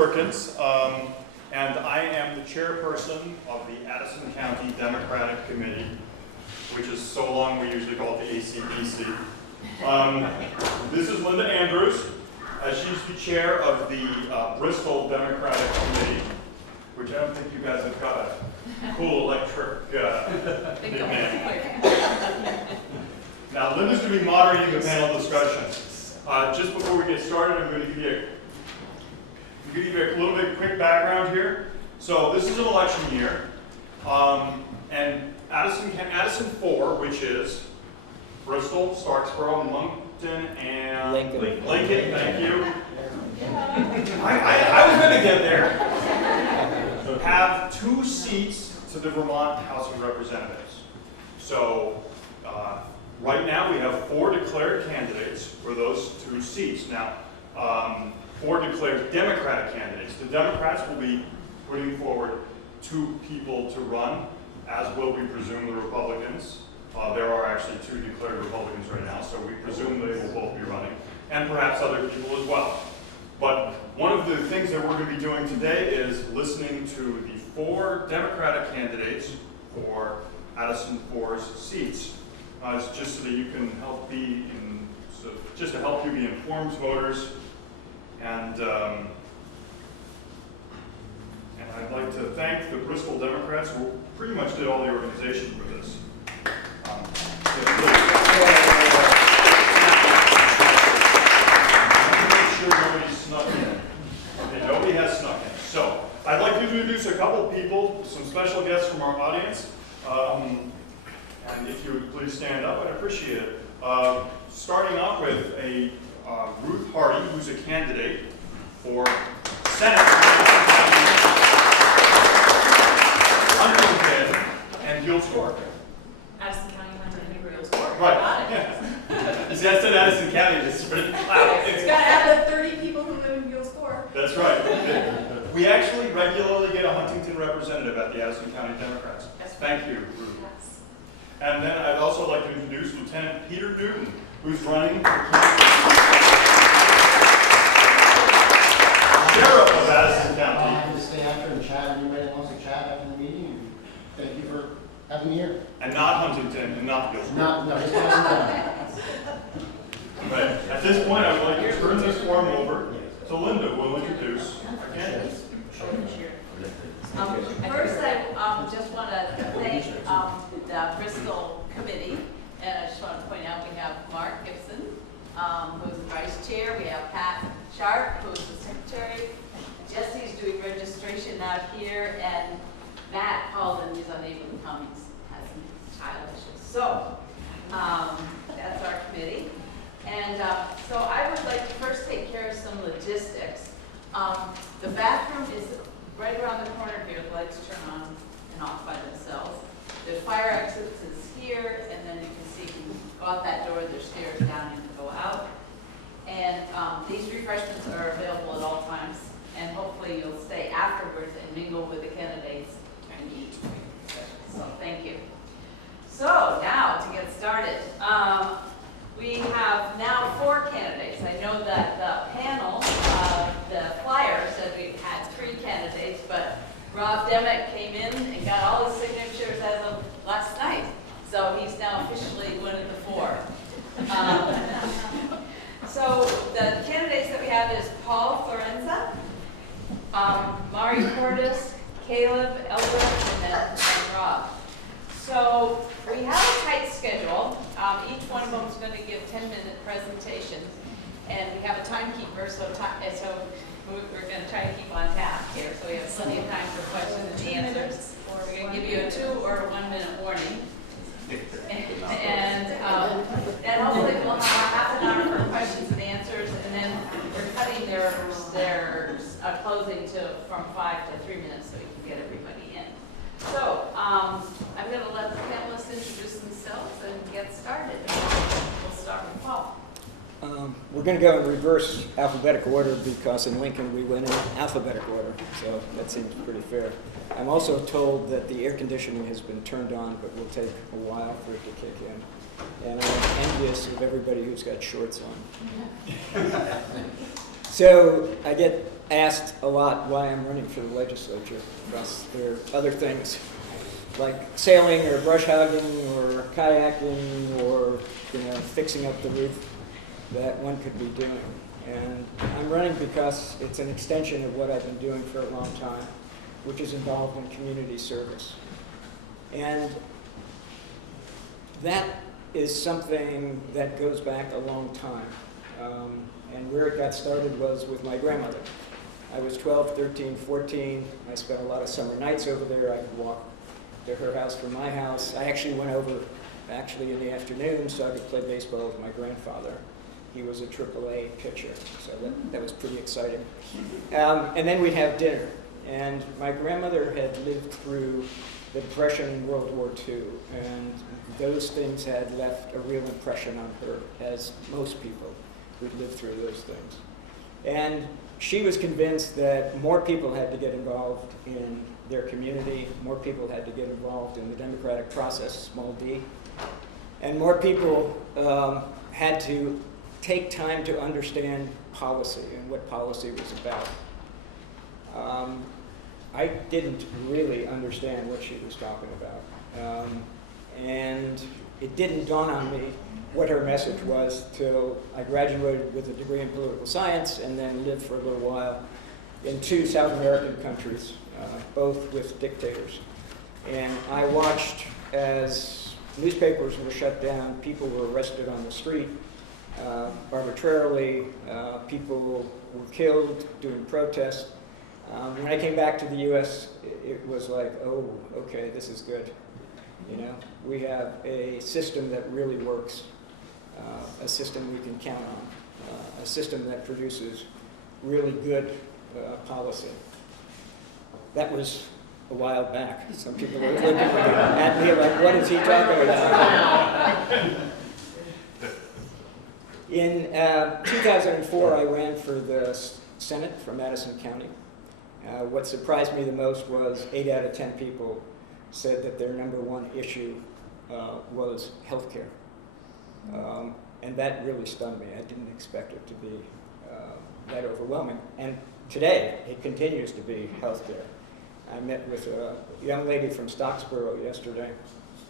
Perkins, and I am the chairperson of the Addison County Democratic Committee, which is so long we usually call it the ACDC. This is Linda Andrews. She's the chair of the Bristol Democratic Committee, which I don't think you guys have got a cool electric nickname. Now, Linda's going to be moderating the panel discussion. Just before we get started, I'm going to give you a little bit quick background here. So this is an election year, and Addison 4, which is Bristol, Starksboro, Moncton, and Lincoln. Thank you. I was going to get there. Have 2 seats to the Vermont House of Representatives. So right now we have 4 declared candidates for those 2 seats. Now, 4 declared Democratic candidates. The Democrats will be putting forward 2 people to run, as will we presume the Republicans. There are actually 2 declared Republicans right now, so we presume they will both be running, and perhaps other people as well. But one of the things that we're going to be doing today is listening to the 4 Democratic candidates for Addison 4's seats. It's just so that you can help just to help you be informed voters. And I'd like to thank the Bristol Democrats who pretty much did all the organization for this. Make sure nobody snuck in. Okay, nobody has snuck in. So I'd like to introduce a couple of people, some special guests from our audience. And if you would please stand up, I'd appreciate it. Starting off with a Ruth Hardy, who's a candidate for Senate Huntington and Gilscore. Addison County, Huntington, and Gilscore. Right. Got it. Yeah. See, I said Addison County, it's pretty loud. It's got to have the 30 people who live in Gilscore. That's right. We actually regularly get a Huntington representative at the Addison County Democrats. Yes. Thank you, Ruth. Yes. And then I'd also like to introduce Lieutenant Peter Newton, who's running for Sheriff of Addison County. I'm happy to stay after and chat. Anybody that wants to chat after the meeting, and thank you for having me here. And not Huntington, and not Gilscore. No, just Addison County. Right. At this point, I would like to turn this forum over to Linda, who will introduce our candidates. First, I just want to thank the Bristol Committee, and I just want to point out we have Mark Gibson, who's the vice chair. We have Pat Sharp, who's the secretary. Jesse's doing registration out here, and Matt called and he's unable to come. He has some child issues. So that's our committee. And so I would like to first take care of some logistics. The bathroom is right around the corner here. The lights turn on and off by themselves. The fire exits is here, and then you can see you can go out that door. There's stairs down and go out. And these refreshments are available at all times. And hopefully you'll stay afterwards and mingle with the candidates and eat. So thank you. So now to get started. We have now 4 candidates. I know that the panel, the flyer said we had 3 candidates, but Rob Demick came in and got all the signatures as of last night. So he's now officially one of the 4. So the candidates that we have is Paul Florenza, Mari Cordes, Caleb Elbert, and Rob. So we have a tight schedule. Each one of them is going to give 10-minute presentations, and we have a timekeeper, so we're going to try to keep on task here, so we have plenty of time for questions and answers. We're going to give you a 2 or 1-minute warning, and hopefully we'll have a half an hour for questions and answers, and then we're cutting their closing from 5 to 3 minutes so we can get everybody in. So I'm going to let the panelists introduce themselves and get started. We'll start with Paul. We're going to go in reverse alphabetical order because in Lincoln we went in alphabetical order, so that seems pretty fair. I'm also told that the air conditioning has been turned on, but will take a while for it to kick in. And I'm envious of everybody who's got shorts on. So I get asked a lot why I'm running for the legislature, because there are other things like sailing or brush hogging or kayaking or fixing up the roof that one could be doing. And I'm running because it's an extension of what I've been doing for a long time, which is involved in community service. And that is something that goes back a long time. And where it got started was with my grandmother. I was 12, 13, 14. I spent a lot of summer nights over there. I could walk to her house from my house. I actually went over in the afternoon so I could play baseball with my grandfather. He was a AAA pitcher, so that was pretty exciting. And then we'd have dinner. And my grandmother had lived through the Depression and World War II, and those things had left a real impression on her, as most people who'd lived through those things. And she was convinced that more people had to get involved in their community, more people had to get involved in the democratic process, small d, and more people had to take time to understand policy and what policy was about. I didn't really understand what she was talking about. And it didn't dawn on me what her message was till I graduated with a degree in political science and then lived for a little while in 2 South American countries, both with dictators. And I watched as newspapers were shut down, people were arrested on the street arbitrarily, people were killed doing protests. When I came back to the U.S., it was like, oh, okay, this is good. We have a system that really works, a system we can count on, a system that produces really good policy. That was a while back. Some people were looking at me like, what is he talking about? In 2004, I ran for the Senate from Madison County. What surprised me the most was 8 out of 10 people said that their #1 issue was health care. And that really stunned me. I didn't expect it to be that overwhelming. And today, it continues to be health care. I met with a young lady from Stocksboro yesterday,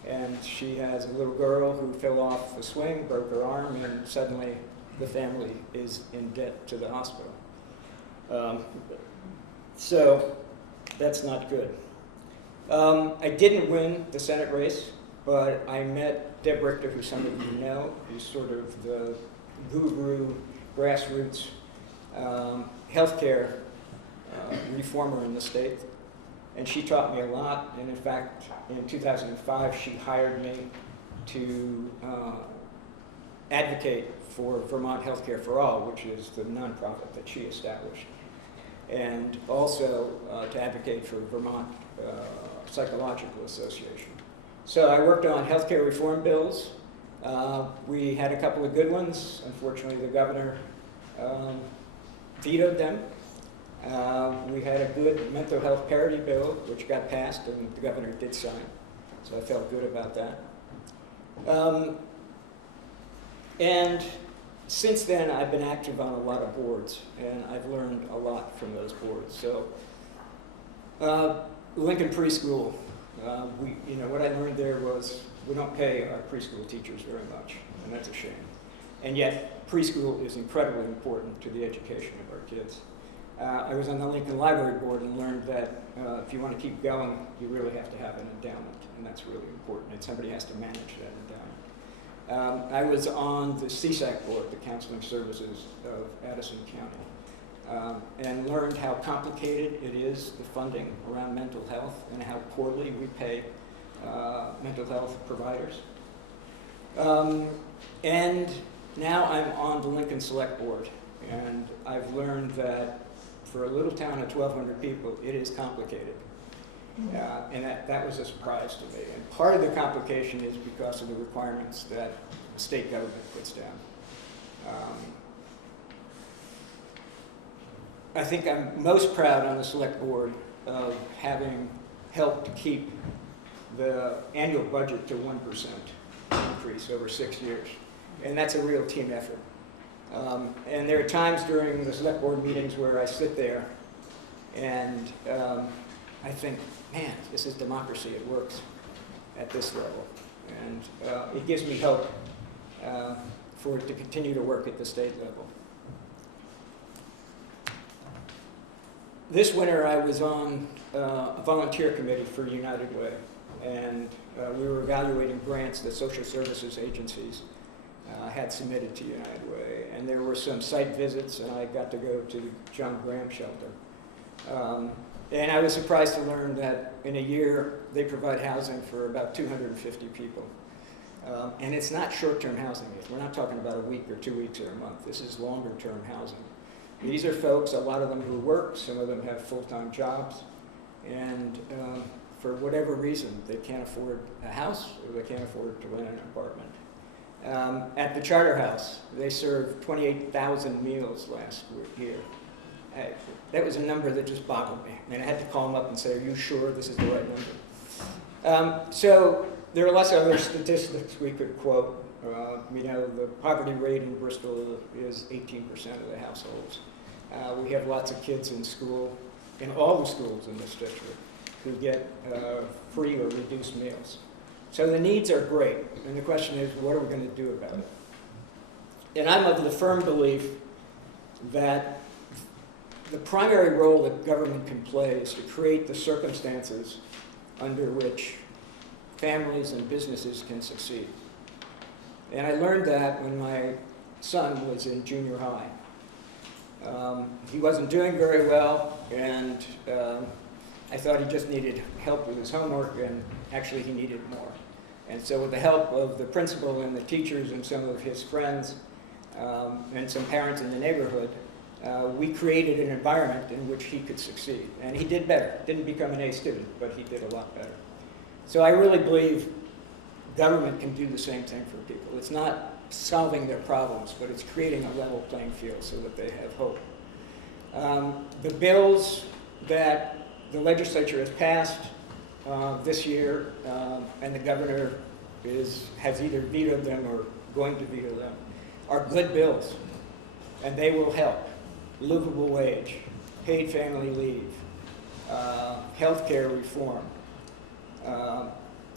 and she has a little girl who fell off a swing, broke her arm, and suddenly the family is in debt to the hospital. So that's not good. I didn't win the Senate race, but I met Deb Richter, who some of you know, who's sort of the guru, grassroots healthcare reformer in the state. And she taught me a lot, and in fact, in 2005, she hired me to advocate for Vermont Healthcare for All, which is the nonprofit that she established, and also to advocate for Vermont Psychological Association. So I worked on healthcare reform bills. We had a couple of good ones. Unfortunately, the governor vetoed them. We had a good mental health parity bill, which got passed, and the governor did sign. So I felt good about that. And since then, I've been active on a lot of boards, and I've learned a lot from those boards. So Lincoln Preschool, what I learned there was we don't pay our preschool teachers very much, and that's a shame. And yet, preschool is incredibly important to the education of our kids. I was on the Lincoln Library Board and learned that if you want to keep going, you really have to have an endowment, and that's really important, and somebody has to manage that endowment. I was on the CSAC Board, the Counseling Services of Addison County, and learned how complicated it is, the funding around mental health, and how poorly we pay mental health providers. And now I'm on the Lincoln Select Board, and I've learned that for a little town of 1,200 people, it is complicated. And that was a surprise to me. And part of the complication is because of the requirements that the state government puts down. I think I'm most proud on the select board of having helped keep the annual budget to 1% increase over 6 years. And that's a real team effort. And there are times during the select board meetings where I sit there and I think, man, this is democracy, it works at this level. And it gives me hope for it to continue to work at the state level. This winter I was on a volunteer committee for United Way, and we were evaluating grants that social services agencies had submitted to United Way. And there were some site visits, and I got to go to the John Graham shelter. And I was surprised to learn that in a year they provide housing for about 250 people. And it's not short-term housing. We're not talking about a week or 2 weeks or a month. This is longer-term housing. These are folks, a lot of them who work, some of them have full-time jobs, and for whatever reason, they can't afford a house or they can't afford to rent an apartment. At the Charter House, they served 28,000 meals last year. That was a number that just boggled me. I mean, I had to call them up and say, are you sure this is the right number? So there are lots of other statistics we could quote. You know, the poverty rate in Bristol is 18% of the households. We have lots of kids in school, in all the schools in this district, who get free or reduced meals. So the needs are great, and the question is, what are we going to do about it? And I'm of the firm belief that the primary role that government can play is to create the circumstances under which families and businesses can succeed. And I learned that when my son was in junior high. He wasn't doing very well, and I thought he just needed help with his homework, and actually he needed more. And so with the help of the principal and the teachers and some of his friends and some parents in the neighborhood, we created an environment in which he could succeed. And he did better. Didn't become an A student, but he did a lot better. So I really believe government can do the same thing for people. It's not solving their problems, but it's creating a level playing field so that they have hope. The bills that the legislature has passed this year, and the governor has either vetoed them or going to veto them, are good bills, and they will help. Livable wage, paid family leave, health care reform,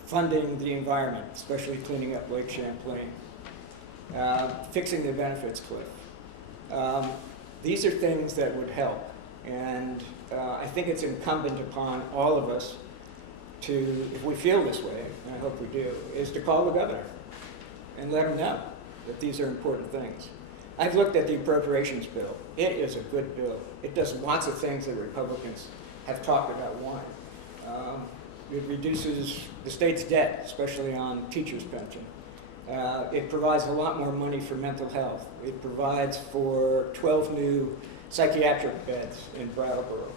funding the environment, especially cleaning up Lake Champlain, fixing the benefits cliff. These are things that would help, and I think it's incumbent upon all of us to, if we feel this way, and I hope we do, is to call the governor and let him know that these are important things. I've looked at the appropriations bill. It is a good bill. It does lots of things that Republicans have talked about wanting. It reduces the state's debt, especially on teachers' pension. It provides a lot more money for mental health. It provides for 12 new psychiatric beds in Brattleboro.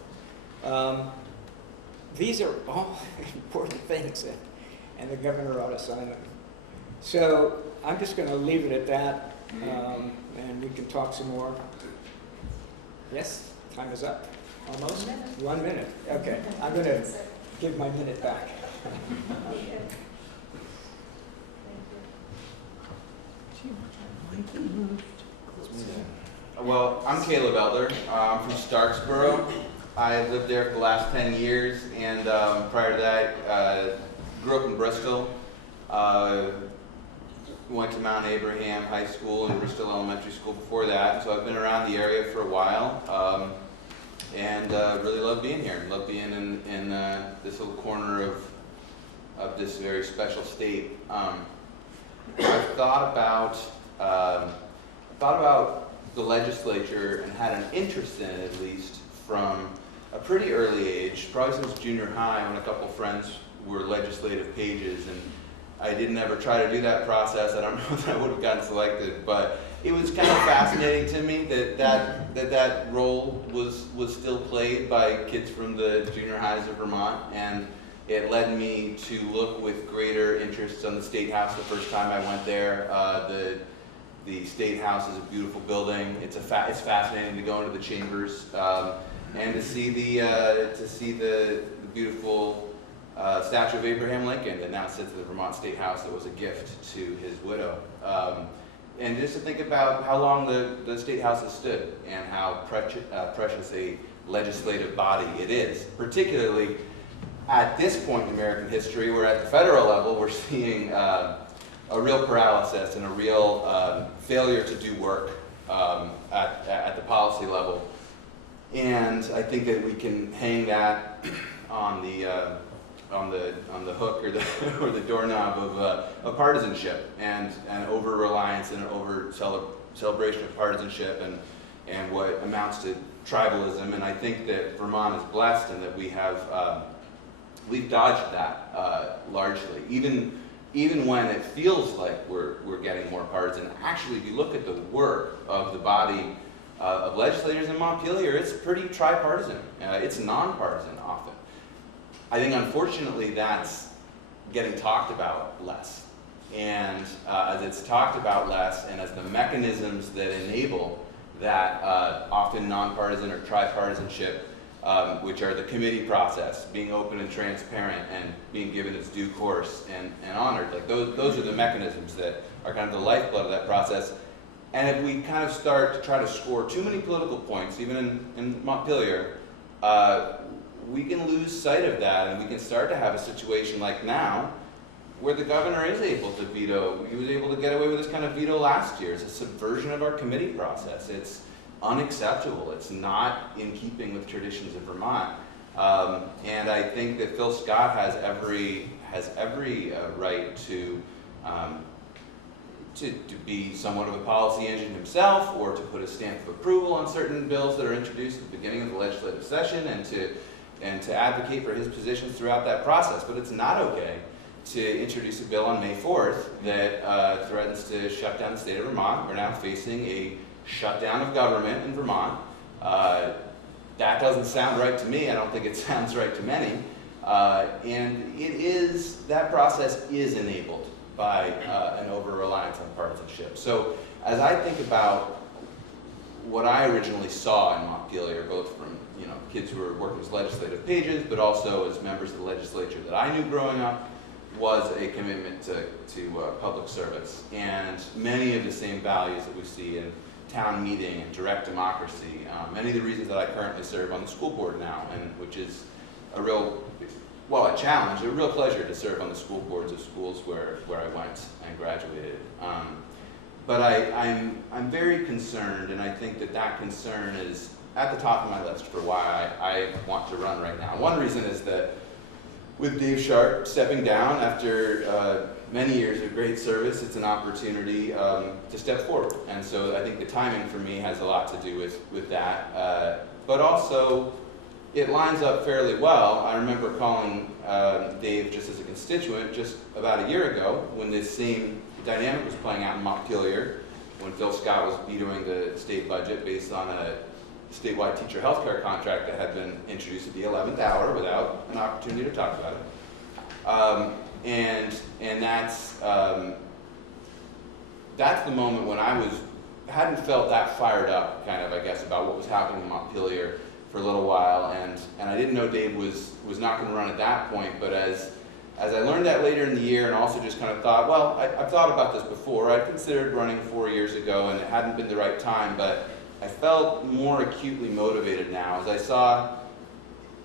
These are all important things, and the governor ought to sign them. So I'm just going to leave it at that, and we can talk some more. Yes, time is up. Almost? 1 minute. Okay, I'm going to give my minute back. Well, I'm Caleb Elder. I'm from Starksboro. I lived there for the last 10 years, and prior to that, grew up in Bristol. Went to Mount Abraham High School and Bristol Elementary School before that, so I've been around the area for a while, and really love being here. Love being in this little corner of this very special state. I've thought about the legislature and had an interest in it, at least from a pretty early age, probably since junior high, when a couple friends were legislative pages, and I didn't ever try to do that process. I don't know if I would have gotten selected, but it was kind of fascinating to me that role was still played by kids from the junior highs of Vermont, and it led me to look with greater interest on the State House the first time I went there. The State House is a beautiful building. It's fascinating to go into the chambers and to see the beautiful statue of Abraham Lincoln that now sits at the Vermont State House that was a gift to his widow. and just to think about how long the State House has stood and how precious a legislative body it is, particularly at this point in American history, where at the federal level we're seeing a real paralysis and a real failure to do work at the policy level. And I think that we can hang that on the hook or the doorknob of partisanship and over reliance and over celebration of partisanship and what amounts to tribalism. And I think that Vermont is blessed in that we've dodged that largely. Even when it feels like we're getting more partisan, actually, if you look at the work of the body of legislators in Montpelier, it's pretty tripartisan. It's nonpartisan often. I think, unfortunately, that's getting talked about less. And as it's talked about less, and as the mechanisms that enable that often nonpartisan or tripartisanship, which are the committee process, being open and transparent and being given its due course and honored, like those are the mechanisms that are kind of the lifeblood of that process. And if we kind of start to try to score too many political points, even in Montpelier, we can lose sight of that, and we can start to have a situation like now, where the governor is able to veto. He was able to get away with this kind of veto last year. It's a subversion of our committee process. It's unacceptable. It's not in keeping with traditions of Vermont. And I think that Phil Scott has every right to be somewhat of a policy engine himself, or to put a stamp of approval on certain bills that are introduced at the beginning of the legislative session, and to advocate for his positions throughout that process. But it's not okay to introduce a bill on May 4th that threatens to shut down the state of Vermont. We're now facing a shutdown of government in Vermont. That doesn't sound right to me. I don't think it sounds right to many. And that process is enabled by an over-reliance on partisanship. So as I think about what I originally saw in Montpelier, both from kids who were working as legislative pages, but also as members of the legislature that I knew growing up, was a commitment to public service and many of the same values that we see in town meeting and direct democracy. Many of the reasons that I currently serve on the school board now, and which is a challenge, a real pleasure to serve on the school boards of schools where I went and graduated. But I'm very concerned, and I think that concern is at the top of my list for why I want to run right now. One reason is that with Dave Sharp stepping down after many years of great service, it's an opportunity to step forward. And so I think the timing for me has a lot to do with that. But also, it lines up fairly well. I remember calling Dave just as a constituent just about a year ago when this same dynamic was playing out in Montpelier, when Phil Scott was vetoing the state budget based on a statewide teacher health care contract that had been introduced at the 11th hour without an opportunity to talk about it. And that's the moment when I hadn't felt that fired up, kind of, I guess, about what was happening in Montpelier for a little while, and I didn't know Dave was not going to run at that point. But as I learned that later in the year, and also just kind of thought, well, I've thought about this before. I'd considered running 4 years ago, and it hadn't been the right time, but I felt more acutely motivated now as I saw,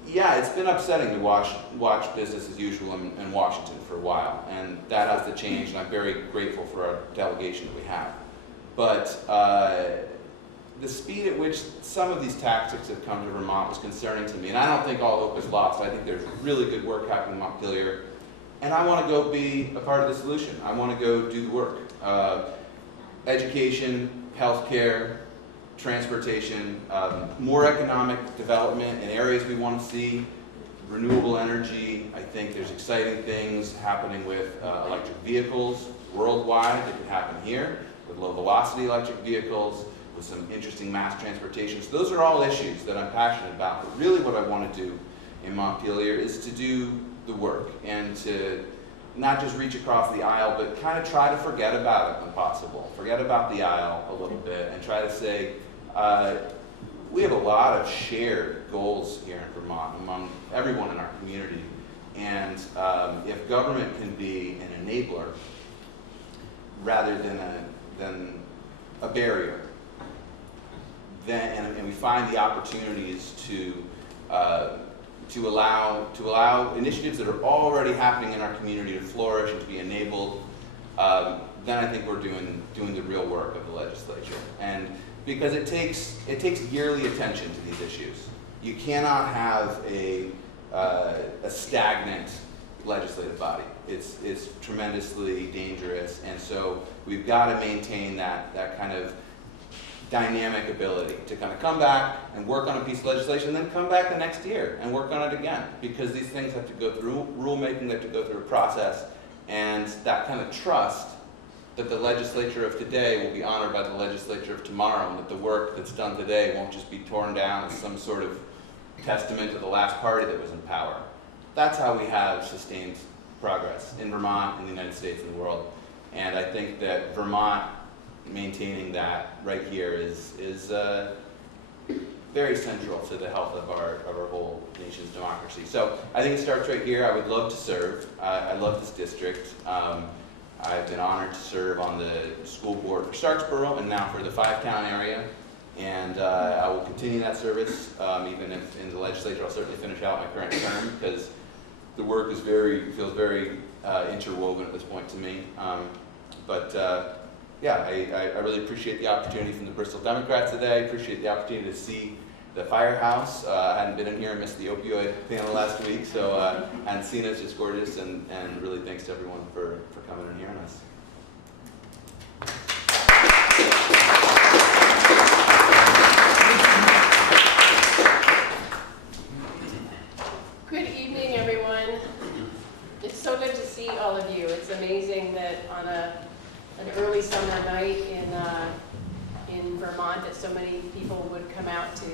it's been upsetting to watch business as usual in Washington for a while, and that has to change, and I'm very grateful for our delegation that we have. But the speed at which some of these tactics have come to Vermont was concerning to me, and I don't think all hope is lost. I think there's really good work happening in Montpelier, and I want to go be a part of the solution. I want to go do the work. Education, healthcare, transportation, more economic development in areas we want to see, renewable energy. I think there's exciting things happening with electric vehicles worldwide that could happen here, with low velocity electric vehicles, with some interesting mass transportation. So those are all issues that I'm passionate about. But really what I want to do in Montpelier is to do the work and to not just reach across the aisle, but kind of try to forget about it when possible. Forget about the aisle a little bit and try to say, we have a lot of shared goals here in Vermont among everyone in our community. And if government can be an enabler rather than a barrier. And we find the opportunities to allow initiatives that are already happening in our community to flourish and to be enabled, then I think we're doing the real work of the legislature. And because it takes yearly attention to these issues. You cannot have a stagnant legislative body. It's tremendously dangerous, and so we've got to maintain that kind of dynamic ability to kind of come back and work on a piece of legislation, then come back the next year and work on it again, because these things have to go through rulemaking, they have to go through a process, and that kind of trust that the legislature of today will be honored by the legislature of tomorrow, and that the work that's done today won't just be torn down as some sort of testament to the last party that was in power. That's how we have sustained progress in Vermont, in the United States, and the world. And I think that Vermont maintaining that right here is very central to the health of our whole nation's democracy. So I think it starts right here. I would love to serve. I love this district. I've been honored to serve on the school board for Starksboro and now for the five-town area. And I will continue that service, even if in the legislature I'll certainly finish out my current term, because the work is feels very interwoven at this point to me. Yeah, I really appreciate the opportunity from the Bristol Democrats today. I appreciate the opportunity to see the firehouse. I hadn't been in here and missed the opioid panel last week, so I hadn't seen it. It's just gorgeous, and really thanks to everyone for coming and hearing us. Good evening, everyone. It's so good to see all of you. It's amazing that on an early summer night in Vermont that so many people would come out to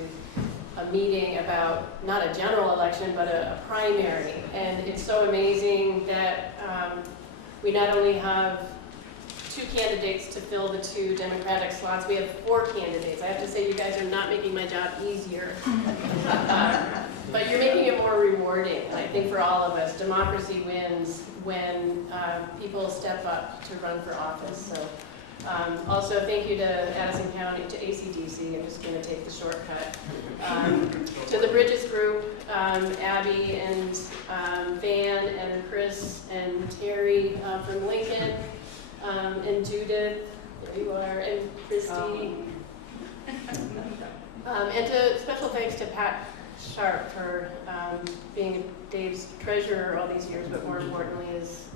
a meeting about not a general election but a primary. And it's so amazing that we not only have 2 candidates to fill the 2 Democratic slots, we have 4 candidates. I have to say you guys are not making my job easier. But you're making it more rewarding, I think, for all of us. Democracy wins when people step up to run for office. So, also, thank you to Addison County, to ACDC. I'm just going to take the shortcut. To the Bridges Group, Abby and Van and Chris and Terry from Lincoln, and Judith, there you are, and Christy. And to special thanks to Pat Sharp for being Dave's treasurer all these years, but more importantly his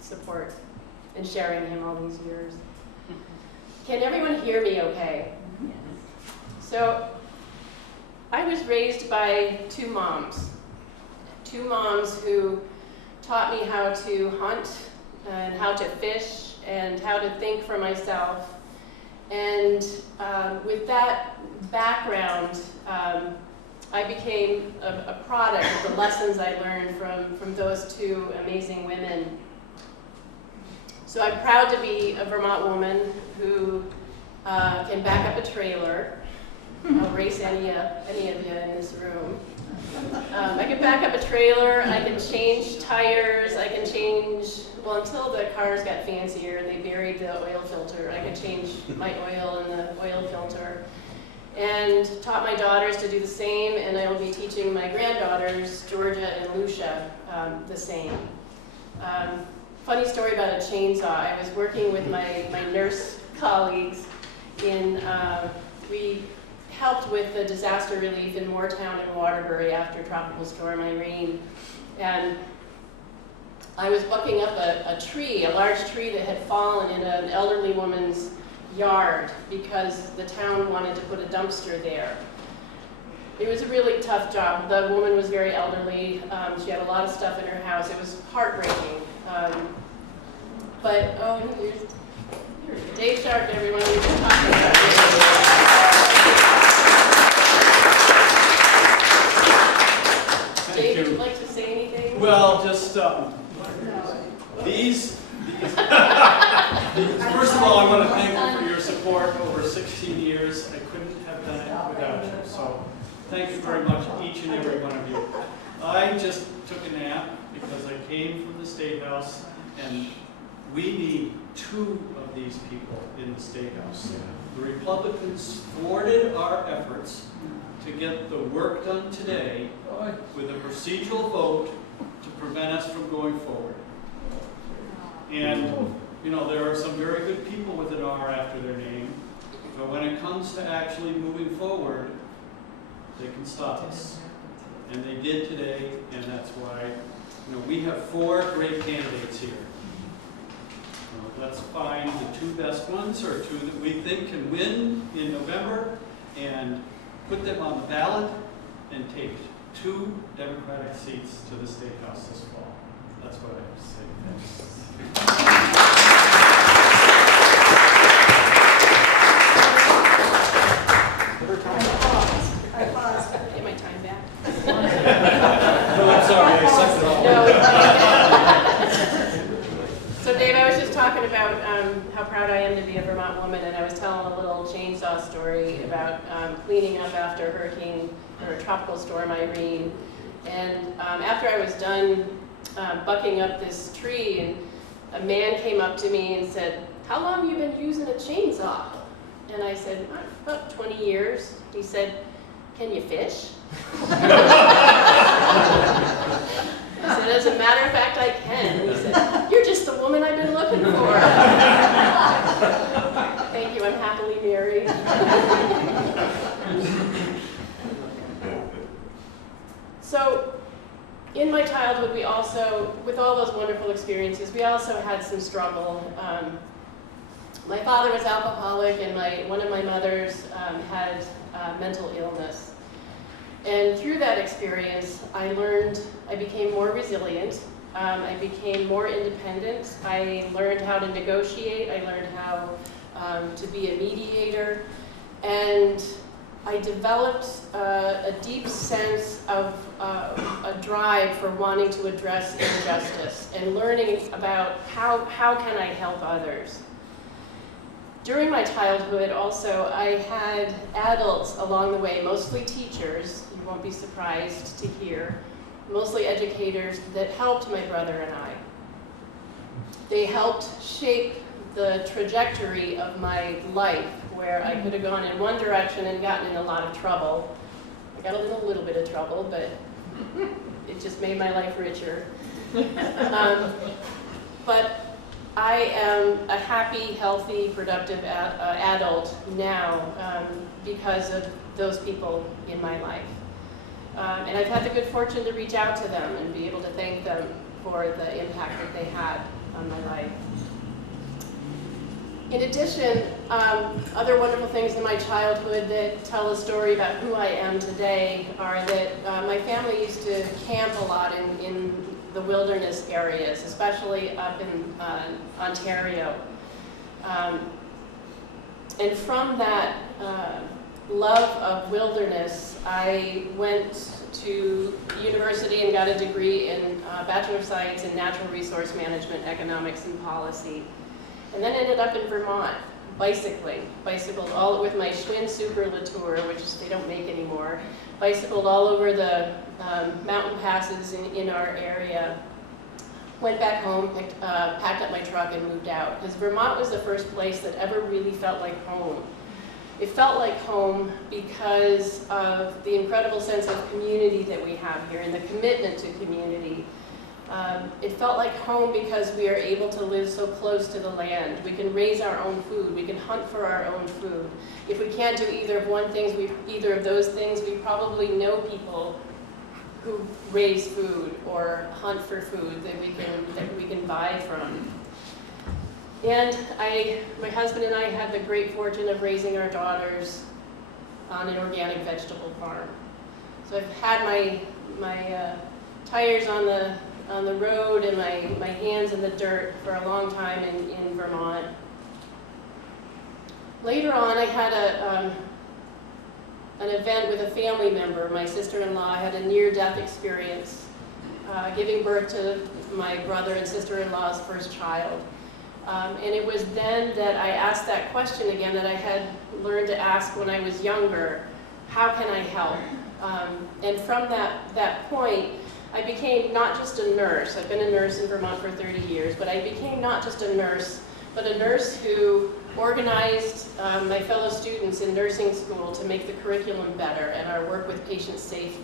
support and sharing him all these years. Can everyone hear me okay? So I was raised by 2 moms who taught me how to hunt and how to fish and how to think for myself. And with that background, I became a product of the lessons I learned from those 2 amazing women. So I'm proud to be a Vermont woman who can back up a trailer. I'll race any of you in this room. I can back up a trailer, I can change tires, I can change, well, until the cars got fancier and they buried the oil filter, I could change my oil in the oil filter. And taught my daughters to do the same, and I will be teaching my granddaughters, Georgia and Lucia, the same. Funny story about a chainsaw. I was working with my nurse colleagues we helped with the disaster relief in Moortown and Waterbury after Tropical Storm Irene. And I was bucking up a tree, a large tree that had fallen in an elderly woman's yard because the town wanted to put a dumpster there. It was a really tough job. The woman was very elderly. She had a lot of stuff in her house. It was heartbreaking. Here's Dave Sharp, everyone. We were talking about Dave, would you like to say anything? Well, just these first of all, I want to thank you for your support over 16 years. I couldn't have done it without you. So thank you very much, each and every one of you. I just took a nap because I came from the State House, and we need 2 of these people in the State House. The Republicans thwarted our efforts to get the work done today with a procedural vote to prevent us from going forward. And, you know, there are some very good people with an R after their name, but when it comes to actually moving forward, they can stop us. And they did today, and that's why, you know, we have 4 great candidates here. Let's find the 2 best ones, or 2 that we think can win in November, and put them on the ballot, and take 2 Democratic seats to the State House this fall. That's what I have to say. I paused. Get my time back. No, I'm sorry, I sucked it all. No. So Dave, I was just talking about how proud I am to be a Vermont woman, and I was telling a little chainsaw story about cleaning up after Tropical Storm Irene. And after I was done bucking up this tree, and a man came up to me and said, "How long have you been using a chainsaw?" And I said, "About 20 years. He said, "Can you fish?" I said, "As a matter of fact, I can." He said, "You're just the woman I've been looking for." Thank you, I'm happily married. So, in my childhood, we also, with all those wonderful experiences, we also had some struggle. My father was alcoholic, and one of my mothers had mental illness. And through that experience, I became more resilient. I became more independent. I learned how to negotiate. I learned how to be a mediator. And I developed a deep sense of a drive for wanting to address injustice and learning about how can I help others. During my childhood also, I had adults along the way, mostly teachers, you won't be surprised to hear, mostly educators that helped my brother and I. They helped shape the trajectory of my life, where I could have gone in one direction and gotten in a lot of trouble. I got in a little bit of trouble, but it just made my life richer. But I am a happy, healthy, productive adult now because of those people in my life. And I've had the good fortune to reach out to them and be able to thank them for the impact that they had on my life. In addition, other wonderful things in my childhood that tell a story about who I am today are that my family used to camp a lot in the wilderness areas, especially up in Ontario. And from that love of wilderness, I went to university and got a degree in Bachelor of Science in Natural Resource Management, Economics, and Policy. And then ended up in Vermont, bicycling. Bicycled all with my Schwinn Super Latour, which they don't make anymore. Bicycled all over the mountain passes in our area. Went back home, packed up my truck, and moved out. Because Vermont was the first place that ever really felt like home. It felt like home because of the incredible sense of community that we have here and the commitment to community. It felt like home because we are able to live so close to the land. We can raise our own food. We can hunt for our own food. If we can't do either of those things, we probably know people who raise food or hunt for food that we can buy from. And my husband and I had the great fortune of raising our daughters on an organic vegetable farm. So I've had my tires on the road and my hands in the dirt for a long time in Vermont. Later on, I had an event with a family member, my sister-in-law. I had a near-death experience, giving birth to my brother and sister-in-law's first child. And it was then that I asked that question again that I had learned to ask when I was younger: how can I help? And from that point, I became not just a nurse. I've been a nurse in Vermont for 30 years, but I became not just a nurse, but a nurse who organized my fellow students in nursing school to make the curriculum better and our work with patients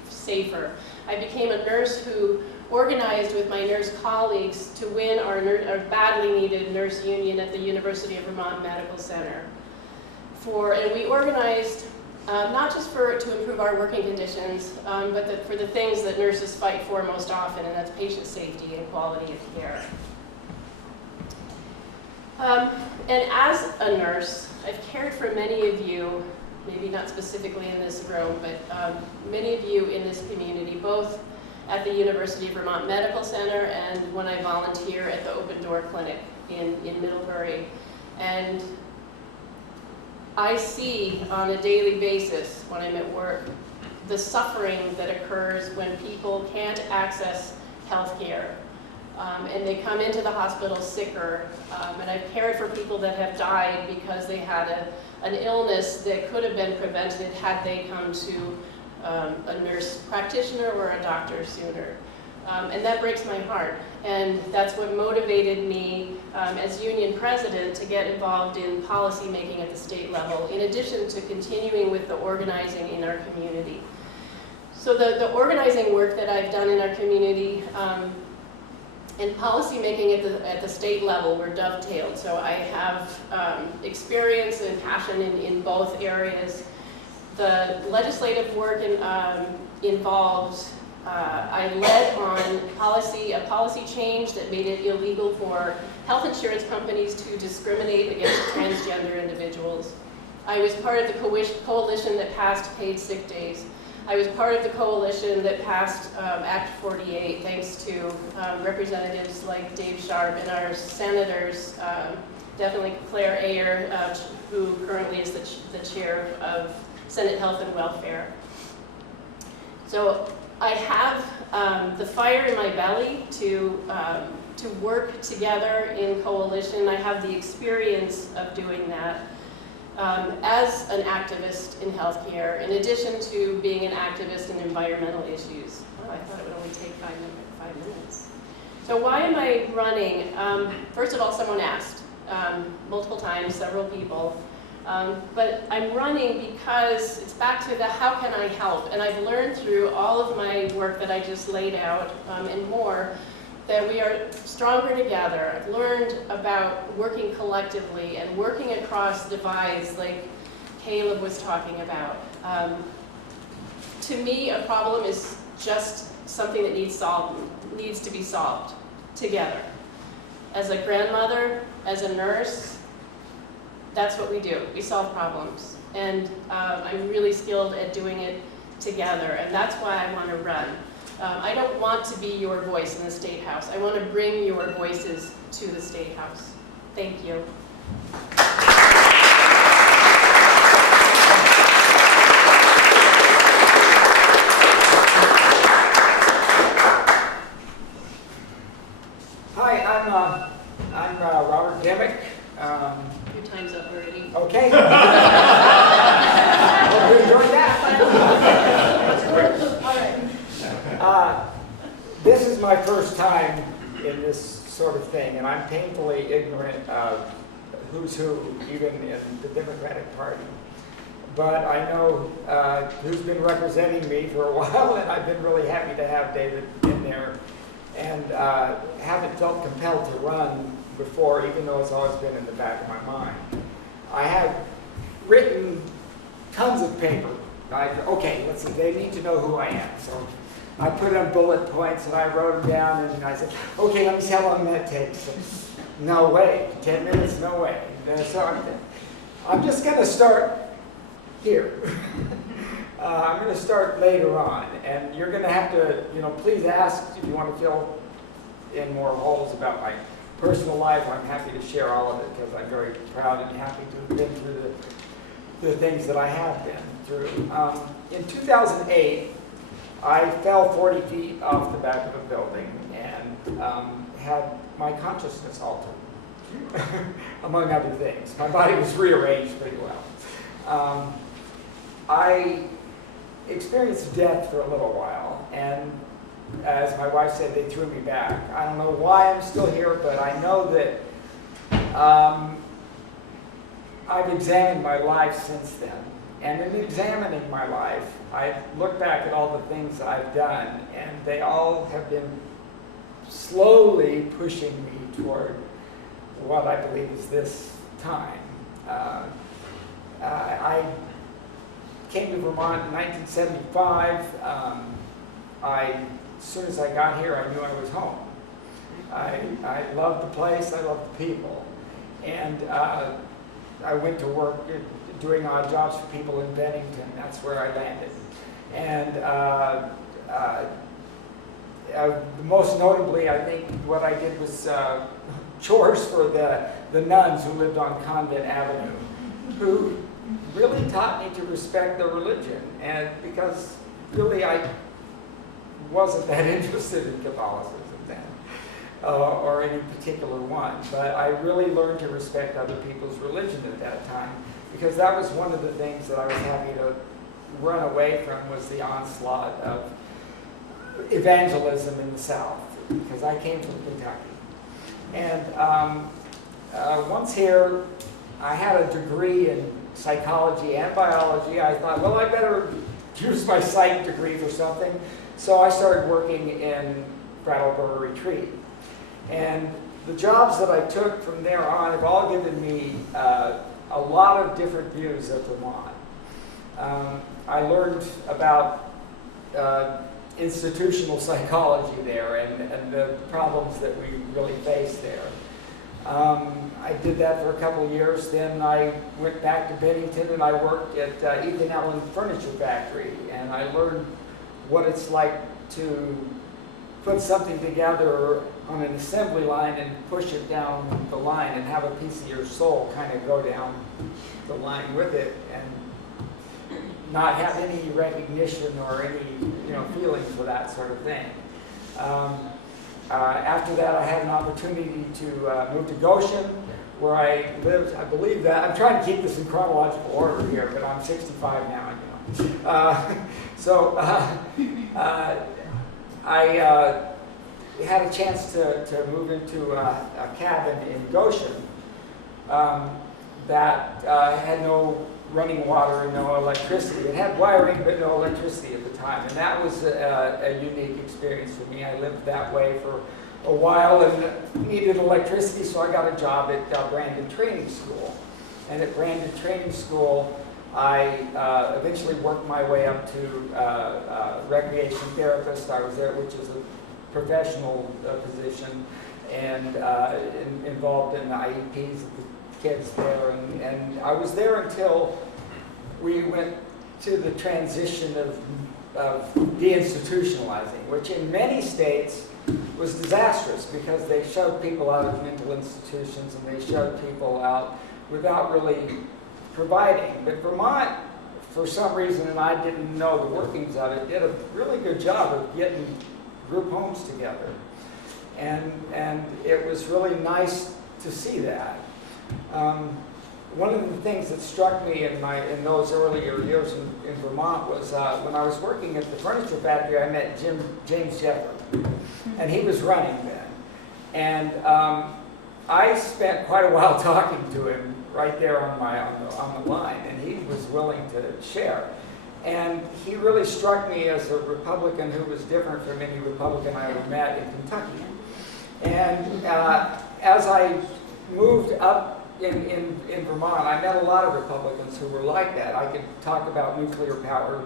safer. I became a nurse who organized with my nurse colleagues to win our badly needed nurse union at the University of Vermont Medical Center. And we organized not just to improve our working conditions, but for the things that nurses fight for most often, and that's patient safety and quality of care. And as a nurse, I've cared for many of you, maybe not specifically in this room, but many of you in this community, both at the University of Vermont Medical Center and when I volunteer at the Open Door Clinic in Middlebury. And I see on a daily basis when I'm at work the suffering that occurs when people can't access health care. And they come into the hospital sicker. And I've cared for people that have died because they had an illness that could have been prevented had they come to a nurse practitioner or a doctor sooner. And that breaks my heart. And that's what motivated me as union president to get involved in policy making at the state level, in addition to continuing with the organizing in our community. So the organizing work that I've done in our community and policy making at the state level were dovetailed. So I have experience and passion in both areas. The legislative work involves I led on a policy change that made it illegal for health insurance companies to discriminate against transgender individuals. I was part of the coalition that passed paid sick days. I was part of the coalition that passed Act 48, thanks to representatives like Dave Sharp and our senators, definitely Claire Ayer, who currently is the chair of Senate Health and Welfare. So I have the fire in my belly to work together in coalition. I have the experience of doing that as an activist in healthcare, in addition to being an activist in environmental issues. Oh, I thought it would only take 5 minutes. So why am I running? First of all, someone asked multiple times, several people. But I'm running because it's back to the how can I help? And I've learned through all of my work that I just laid out and more that we are stronger together. I've learned about working collectively and working across divides like Caleb was talking about. To me, a problem is just something that needs to be solved together. As a grandmother, as a nurse, that's what we do. We solve problems. And I'm really skilled at doing it together, and that's why I want to run. I don't want to be your voice in the State House. I want to bring your voices to the State House. Thank you. Hi, I'm Robert Demick. Your time's up already. Okay. Hope you enjoyed that. All right. This is my first time in this sort of thing, and I'm painfully ignorant of who's who, even in the Democratic Party. But I know who's been representing me for a while, and I've been really happy to have David in there, and haven't felt compelled to run before, even though it's always been in the back of my mind. I have written tons of paper. Okay, let's see, they need to know who I am. So I put on bullet points and I wrote them down, and I said, okay, let me see how long that takes. No way, 10 minutes, no way. So I'm just gonna start here. I'm gonna start later on, and you're gonna have to, please ask if you want to fill in more holes about my personal life. I'm happy to share all of it because I'm very proud and happy to have been through the things that I have been through. In 2008, I fell 40 feet off the back of a building and had my consciousness altered, among other things. My body was rearranged pretty well. I experienced death for a little while, and as my wife said, they threw me back. I don't know why I'm still here, but I know that I've examined my life since then. And in examining my life, I look back at all the things I've done, and they all have been slowly pushing me toward what I believe is this time. I came to Vermont in 1975. As soon as I got here, I knew I was home. I loved the place, I loved the people. And I went to work doing odd jobs for people in Bennington. That's where I landed. And most notably, I think what I did was chores for the nuns who lived on Convent Avenue, who really taught me to respect their religion. And because really I wasn't that interested in Catholicism then, or any particular one. But I really learned to respect other people's religion at that time, because that was one of the things that I was happy to run away from, was the onslaught of evangelism in the South, because I came from Kentucky. And once here, I had a degree in psychology and biology. I thought, well, I better use my psych degree for something. So I started working in Brattleboro Retreat. And the jobs that I took from there on have all given me a lot of different views of Vermont. I learned about institutional psychology there and the problems that we really face there. I did that for a couple of years. Then I went back to Bennington and I worked at Ethan Allen Furniture Factory, and I learned what it's like to put something together on an assembly line and push it down the line and have a piece of your soul kind of go down the line with it and not have any recognition or any feeling for that sort of thing. After that, I had an opportunity to move to Goshen, where I lived. I believe that I'm trying to keep this in chronological order here, but I'm 65 now. I had a chance to move into a cabin in Goshen that had no running water and no electricity. It had wiring but no electricity at the time, and that was a unique experience for me. I lived that way for a while and needed electricity, so I got a job at Brandon Training School. And at Brandon Training School, I eventually worked my way up to recreation therapist. I was there, which is a professional position, and involved in the IEPs of the kids there. And I was there until we went to the transition of deinstitutionalizing, which in many states was disastrous, because they shoved people out of mental institutions and they shoved people out without really providing. But Vermont, for some reason, and I didn't know the workings of it, did a really good job of getting group homes together. And it was really nice to see that. One of the things that struck me in those earlier years in Vermont was when I was working at the furniture factory, I met James Jeffers, and he was running then. And I spent quite a while talking to him right there on the line, and he was willing to share. And he really struck me as a Republican who was different from any Republican I ever met in Kentucky. And as I moved up in Vermont, I met a lot of Republicans who were like that. I could talk about nuclear power,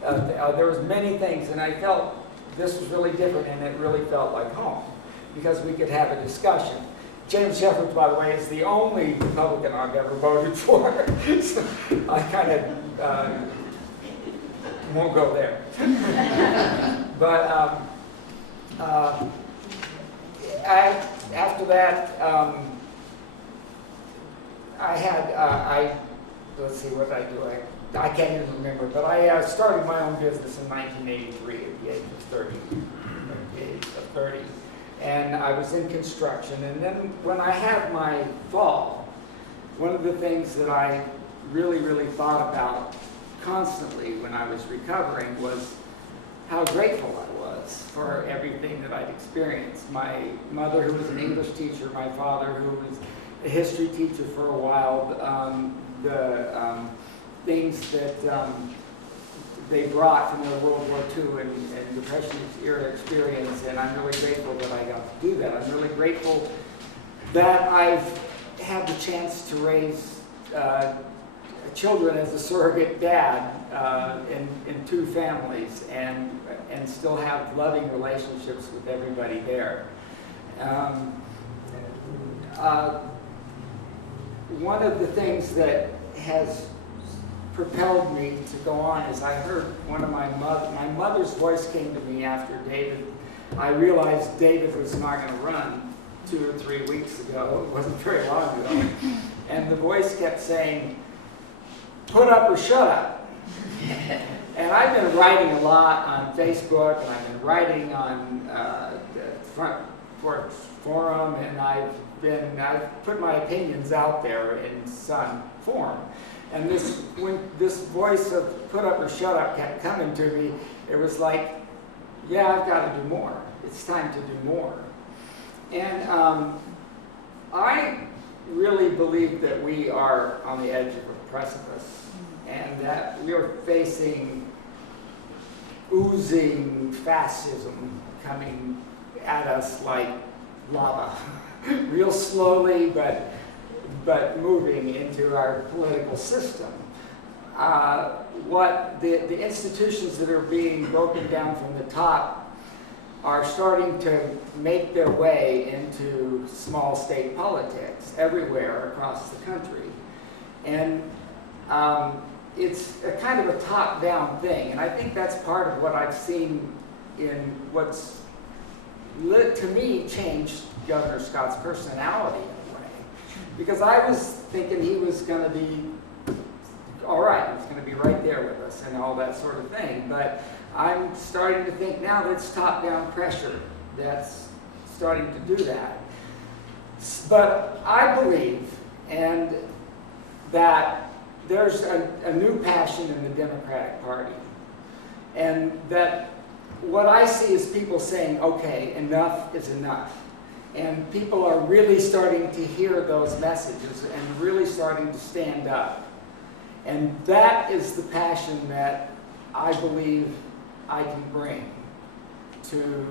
there was many things, and I felt this was really different, and it really felt like home, because we could have a discussion. James Jeffers, by the way, is the only Republican I've ever voted for. So I kind of won't go there. But after that, let's see what I do. I can't even remember, but I started my own business in 1983 at the age of 30. And I was in construction. And then when I had my fall, one of the things that I really, really thought about constantly when I was recovering was how grateful I was templates for everything that I'd experienced. My mother, who was an English teacher, my father, who was a history teacher for a while, the things that they brought from their World War II and Depression era experience, and I'm really grateful that I got to do that. I'm really grateful that I've had the chance to raise children as a surrogate dad in 2 families and still have loving relationships with everybody there. One of the things that has propelled me to go on is I heard one of my mother's voice came to me after David. I realized David was not going to run 2 or 3 weeks ago. It wasn't very long ago. And the voice kept saying, "Put up or shut up." And I've been writing a lot on Facebook, and I've been writing on the Front Porch Forum, and I've put my opinions out there in some form. And when this voice of "put up or shut up" kept coming to me, it was like, yeah, I've got to do more. It's time to do more. And I really believe that we are on the edge of a precipice, and that we are facing oozing fascism coming at us like lava, real slowly, but moving into our political system. What the institutions that are being broken down from the top are starting to make their way into small state politics everywhere across the country. And it's a kind of a top-down thing, and I think that's part of what I've seen in what's, to me, changed Governor Scott's personality in a way. Because I was thinking he was going to be all right, he was going to be right there with us and all that sort of thing. But I'm starting to think now that's top-down pressure that's starting to do that. But I believe that there's a new passion in the Democratic Party. And that what I see is people saying, okay, enough is enough. And people are really starting to hear those messages and really starting to stand up. And that is the passion that I believe I can bring to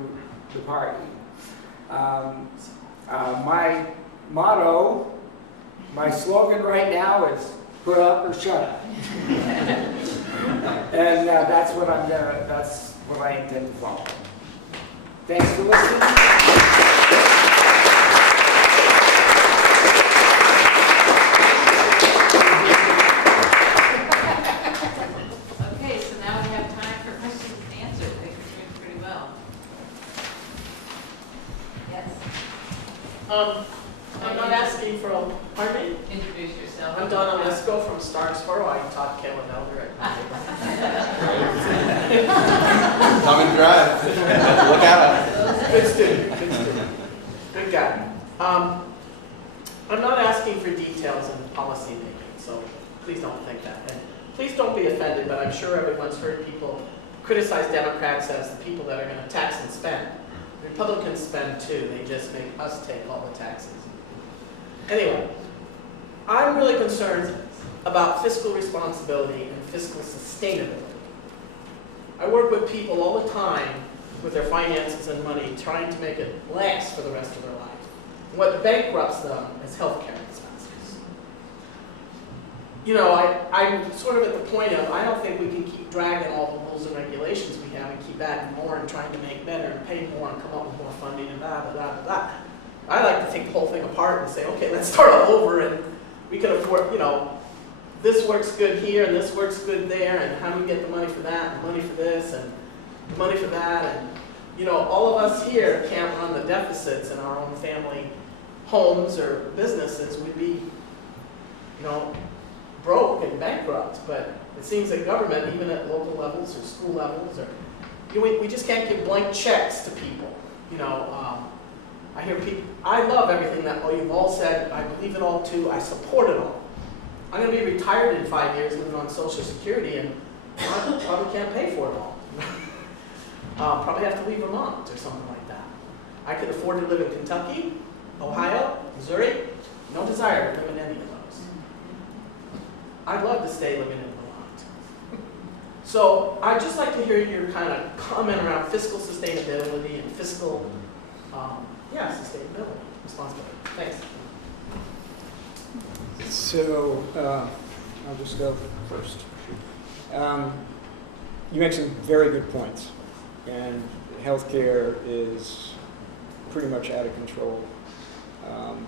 the party. My motto, my slogan right now is "put up or shut up," and that's what I intend to follow. Thanks for listening. Okay, so now we have time for questions and answers. I think we're doing pretty well. Yes, I'm not asking for a, pardon me? introduce yourself. I'm Donna Lesko from Starksboro. I taught Caleb Elder at Come and drive. Look out. Good student, good student. Good guy. I'm not asking for details in policy making, so please don't think that. And please don't be offended, but I'm sure everyone's heard people criticize Democrats as the people that are going to tax and spend. Republicans spend too. They just make us take all the taxes. Anyway, I'm really concerned about fiscal responsibility and fiscal sustainability. I work with people all the time with their finances and money, trying to make it last for the rest of their life. What bankrupts them is healthcare expenses. You know, I'm sort of at the point of, I don't think we can keep dragging all the rules and regulations we have and keep adding more and trying to make better and pay more and come up with more funding and blah, blah, blah, blah, blah. I like to take the whole thing apart and say, okay, let's start all over, and we can afford, you know, this works good here and this works good there, and how do we get the money for that and money for this and the money for that, and you know, all of us here can't run the deficits in our own family homes or businesses. We'd be, you know, broke and bankrupt, but it seems that government, even at local levels or school levels, or you know, we just can't give blank checks to people. You know, I hear people, I love everything that you've all said. I believe it all too. I support it all. I'm going to be retired in 5 years living on Social Security, and I probably can't pay for it all. probably have to leave Vermont or something like that. I could afford to live in Kentucky, Ohio, Missouri, no desire to live in any of those. I'd love to stay living in Vermont. So I'd just like to hear your kind of comment around fiscal sustainability and fiscal, sustainability, responsibility. Thanks. So, I'll just go first. You make some very good points, and healthcare is pretty much out of control.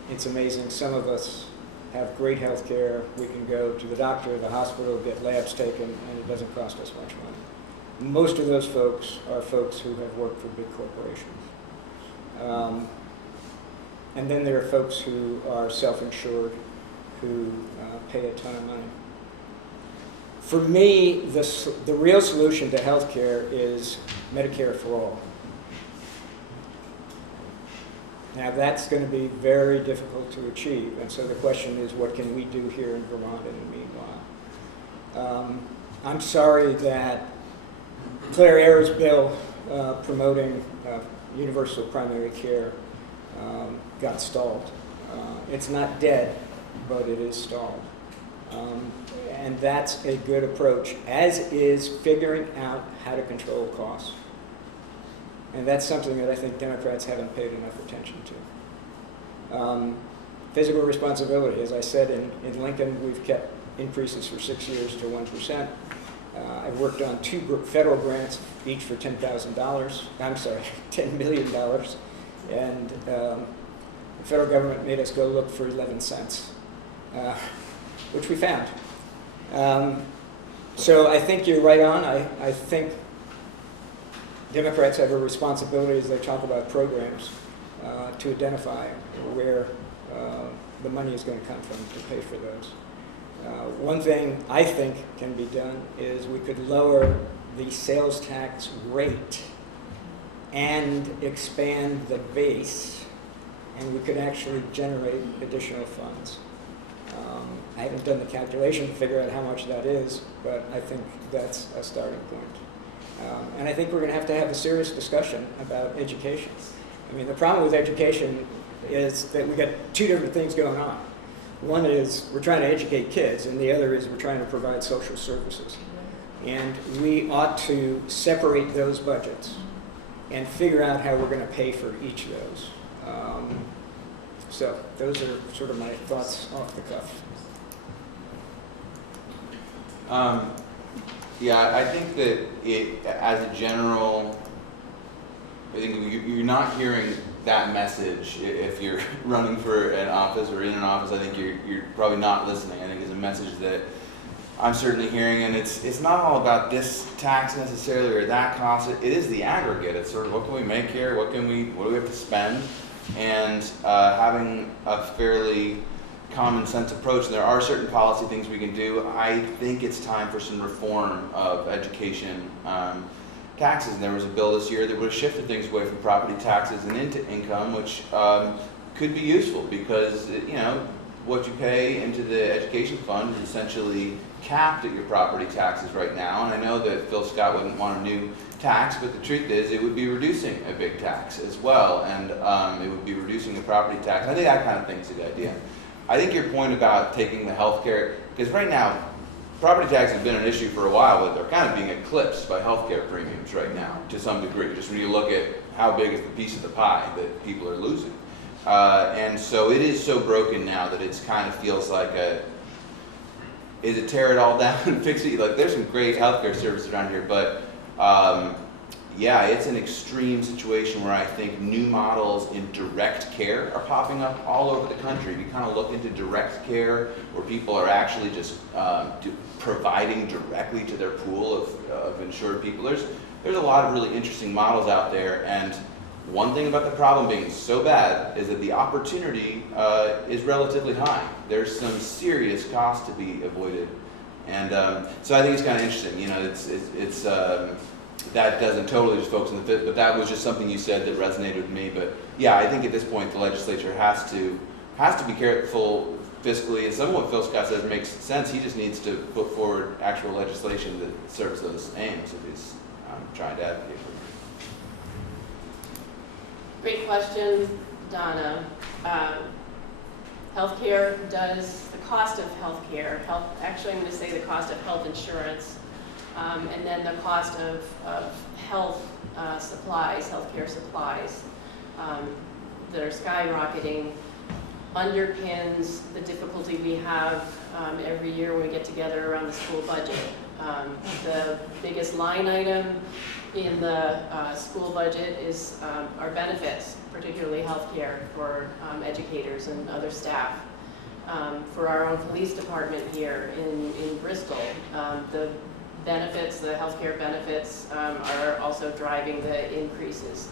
It's amazing. Some of us have great healthcare. We can go to the doctor, the hospital, get labs taken, and it doesn't cost us much money. Most of those folks are folks who have worked for big corporations. And then there are folks who are self-insured, who pay a ton of money. For me, the real solution to healthcare is Medicare for all. Now that's going to be very difficult to achieve, and so the question is, what can we do here in Vermont in the meanwhile? I'm sorry that Claire Ayer's bill promoting universal primary care got stalled. It's not dead, but it is stalled. And that's a good approach, as is figuring out how to control costs. And that's something that I think Democrats haven't paid enough attention to. Fiscal responsibility, as I said, in Lincoln, we've kept increases for 6 years to 1%. I've worked on 2 federal grants, each for $10,000. I'm sorry, $10 million. And the federal government made us go look for 11 cents, which we found. So I think you're right on. I think Democrats have a responsibility as they talk about programs to identify where the money is going to come from to pay for those. One thing I think can be done is we could lower the sales tax rate and expand the base, and we could actually generate additional funds. I haven't done the calculation to figure out how much that is, but I think that's a starting point. And I think we're going to have a serious discussion about education. I mean, the problem with education is that we got 2 different things going on. One is we're trying to educate kids, and the other is we're trying to provide social services. And we ought to separate those budgets and figure out how we're going to pay for each of those. So those are sort of my thoughts off the cuff. Yeah, I think that as a general, I think you're not hearing that message if you're running for an office or in an office. I think you're probably not listening. I think it's a message that I'm certainly hearing, and it's not all about this tax necessarily or that cost. It is the aggregate. It's sort of what can we make here, what do we have to spend, and having a fairly common sense approach. And there are certain policy things we can do. I think it's time for some reform of education taxes. And there was a bill this year that would have shifted things away from property taxes and into income, which could be useful because what you pay into the education fund is essentially capped at your property taxes right now. And I know that Phil Scott wouldn't want a new tax, but the truth is it would be reducing a big tax as well, and it would be reducing the property tax. I think that kind of thing is a good idea. I think your point about taking the health care, because right now, property tax has been an issue for a while, but they're kind of being eclipsed by healthcare premiums right now to some degree, just when you look at how big is the piece of the pie that people are losing. And so it is so broken now that it's kind of feels like is it tear it all down and fix it? Like there's some great healthcare services around here, but yeah, it's an extreme situation where I think new models in direct care are popping up all over the country. We kind of look into direct care where people are actually just providing directly to their pool of insured people. There's a lot of really interesting models out there, and one thing about the problem being so bad is that the opportunity is relatively high. There's some serious cost to be avoided, and so I think it's kind of interesting. It's that doesn't totally just focus on the fifth, but that was just something you said that resonated with me. But yeah, I think at this point the legislature has to be careful fiscally, and some of what Phil Scott says makes sense. He just needs to put forward actual legislation that serves those aims if he's trying to advocate for them. Great question, Donna. Healthcare does, the cost of healthcare, actually I'm going to say the cost of health insurance, and then the cost of health supplies, healthcare supplies that are skyrocketing underpins the difficulty we have every year when we get together around the school budget. The biggest line item in the school budget is our benefits, particularly healthcare for educators and other staff. For our own police department here in Bristol, the benefits, the healthcare benefits are also driving the increases.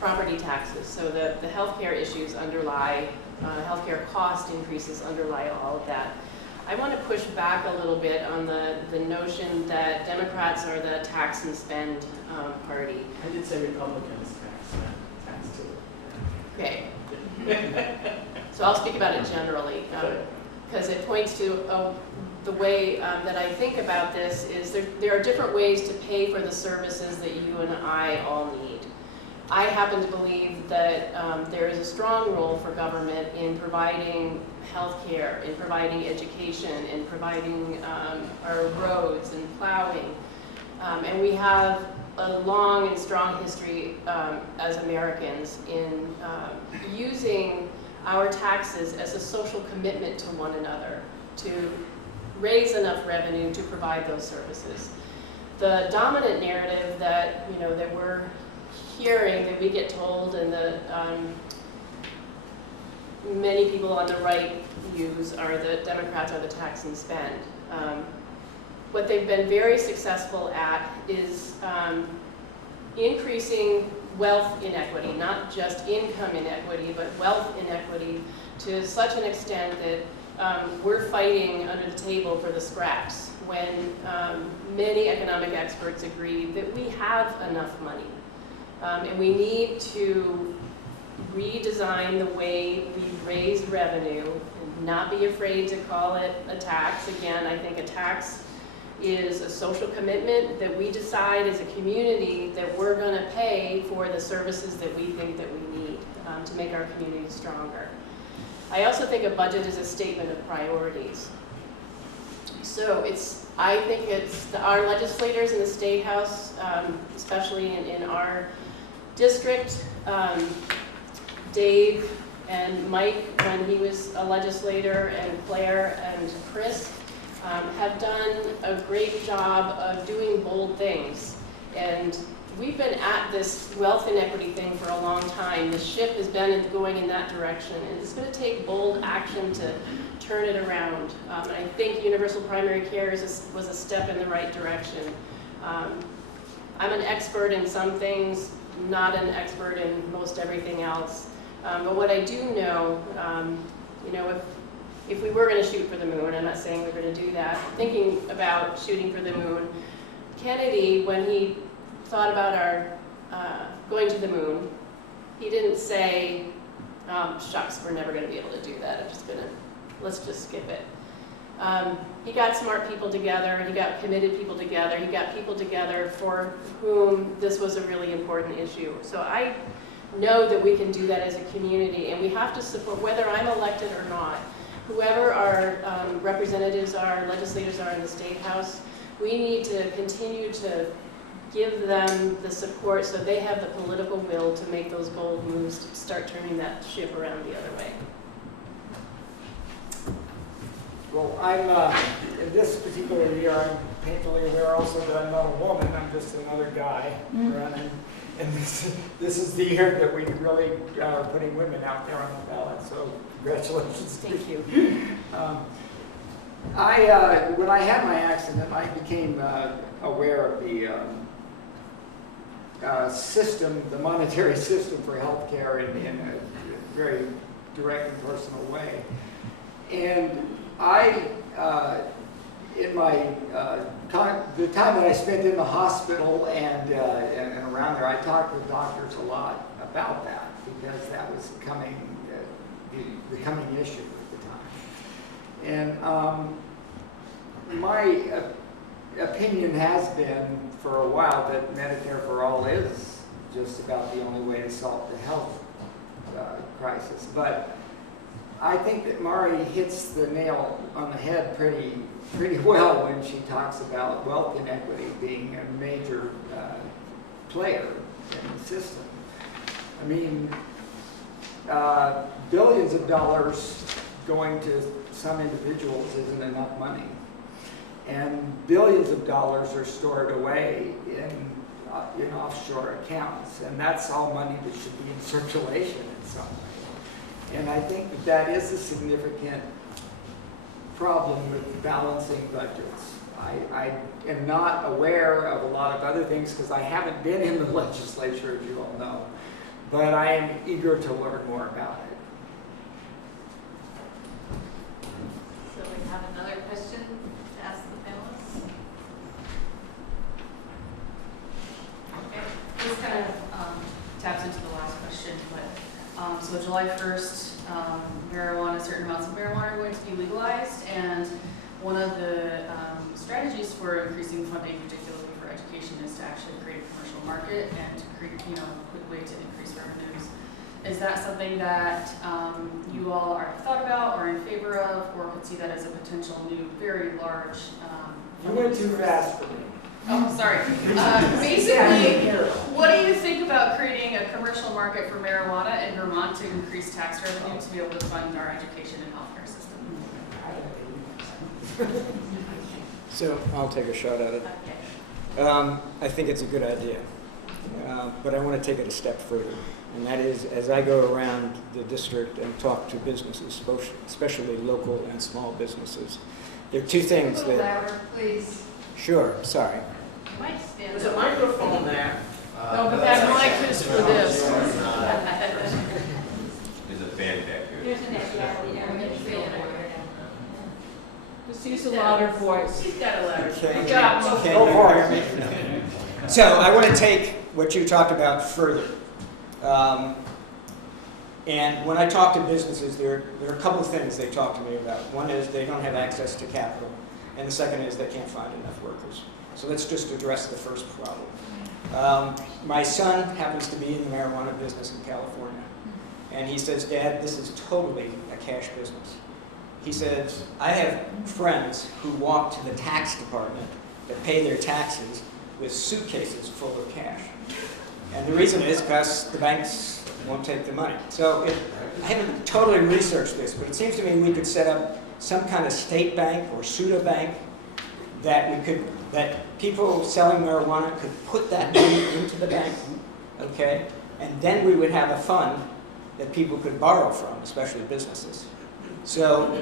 Property taxes, so the healthcare issues underlie, healthcare cost increases underlie all of that. I want to push back a little bit on the notion that Democrats are the tax and spend party. I did say Republicans tax too. Okay. So I'll speak about it generally, because it points to the way that I think about this is there are different ways to pay for the services that you and I all need. I happen to believe that there is a strong role for government in providing health care, in providing education, in providing our roads and plowing. And we have a long and strong history as Americans in using our taxes as a social commitment to one another, to raise enough revenue to provide those services. The dominant narrative that, that we're hearing, that we get told, and the many people on the right use are that Democrats are the tax and spend. What they've been very successful at is increasing wealth inequity, not just income inequity, but wealth inequity to such an extent that we're fighting under the table for the scraps when many economic experts agree that we have enough money. And we need to redesign the way we raise revenue and not be afraid to call it a tax. Again, I think a tax is a social commitment that we decide as a community that we're going to pay for the services that we think that we need to make our community stronger. I also think a budget is a statement of priorities. So I think it's our legislators in the State House, especially in our district, Dave and Mike, when he was a legislator, and Claire and Chris, have done a great job of doing bold things. And we've been at this wealth inequity thing for a long time. The ship has been going in that direction, and it's going to take bold action to turn it around. And I think universal primary care was a step in the right direction. I'm an expert in some things, not an expert in most everything else. But what I do know, if we were going to shoot for the moon, I'm not saying we're going to do that, thinking about shooting for the moon, Kennedy, when he thought about our going to the moon, he didn't say, shucks, we're never going to be able to do that. Let's just skip it. He got smart people together, he got committed people together, he got people together for whom this was a really important issue. So I know that we can do that as a community, and we have to support, whether I'm elected or not, whoever our representatives are, legislators are in the State House, we need to continue to give them the support so they have the political will to make those bold moves to start turning that ship around the other way. Well, in this particular year, I'm painfully aware also that I'm not a woman, I'm just another guy running. And this is the year that we really are putting women out there on the ballot, so congratulations. Thank you. When I had my accident, I became aware of the system, the monetary system for healthcare in a very direct and personal way. And in my the time that I spent in the hospital and around there, I talked with doctors a lot about that because that was becoming an issue at the time. And my opinion has been for a while that Medicare for All is just about the only way to solve the health crisis. But I think that Mari hits the nail on the head pretty well when she talks about wealth inequity being a major player in the system. I mean, billions of dollars going to some individuals isn't enough money. And billions of dollars are stored away in offshore accounts. And that's all money that should be in circulation in some way. And I think that is a significant problem with balancing budgets. I am not aware of a lot of other things because I haven't been in the legislature, as you all know. But I am eager to learn more about it. So we have another question to ask the panelists. Okay. This kind of taps into the last question, but so July 1st, marijuana, certain amounts of marijuana are going to be legalized, and one of the strategies for increasing funding, particularly for education, is to actually create a commercial market and to create, a quick way to increase revenues. Is that something that you all are thought about or in favor of, or could see that as a potential new, very large? You went too fast for me. Oh, sorry. Basically, what do you think about creating a commercial market for marijuana in Vermont to increase tax revenue to be able to fund our education and healthcare system? So I'll take a shot at it. Okay. I think it's a good idea, but I want to take it a step further. And that is, as I go around the district and talk to businesses, especially local and small businesses, there are two things that... Louder, please. Sure, sorry. You might stand There's a up. microphone there. No, but that mic is for this. There's a fan back here. There's an Just use a louder voice. She's got a louder. Can Good job. you hear me? No. So I want to take what you talked about further. And when I talk to businesses, there are a couple of things they talk to me about. One is they don't have access to capital, and the second is they can't find enough workers. So let's just address the first problem. My son happens to be in the marijuana business in California, and he says, "Dad, this is totally a cash business." He says, "I have friends who walk to the tax department that pay their taxes with suitcases full of cash. And the reason is because the banks won't take the money." So I haven't totally researched this, but it seems to me we could set up some kind of state bank or pseudo bank that people selling marijuana could put that money into the bank, okay? And then we would have a fund that people could borrow from, especially businesses. So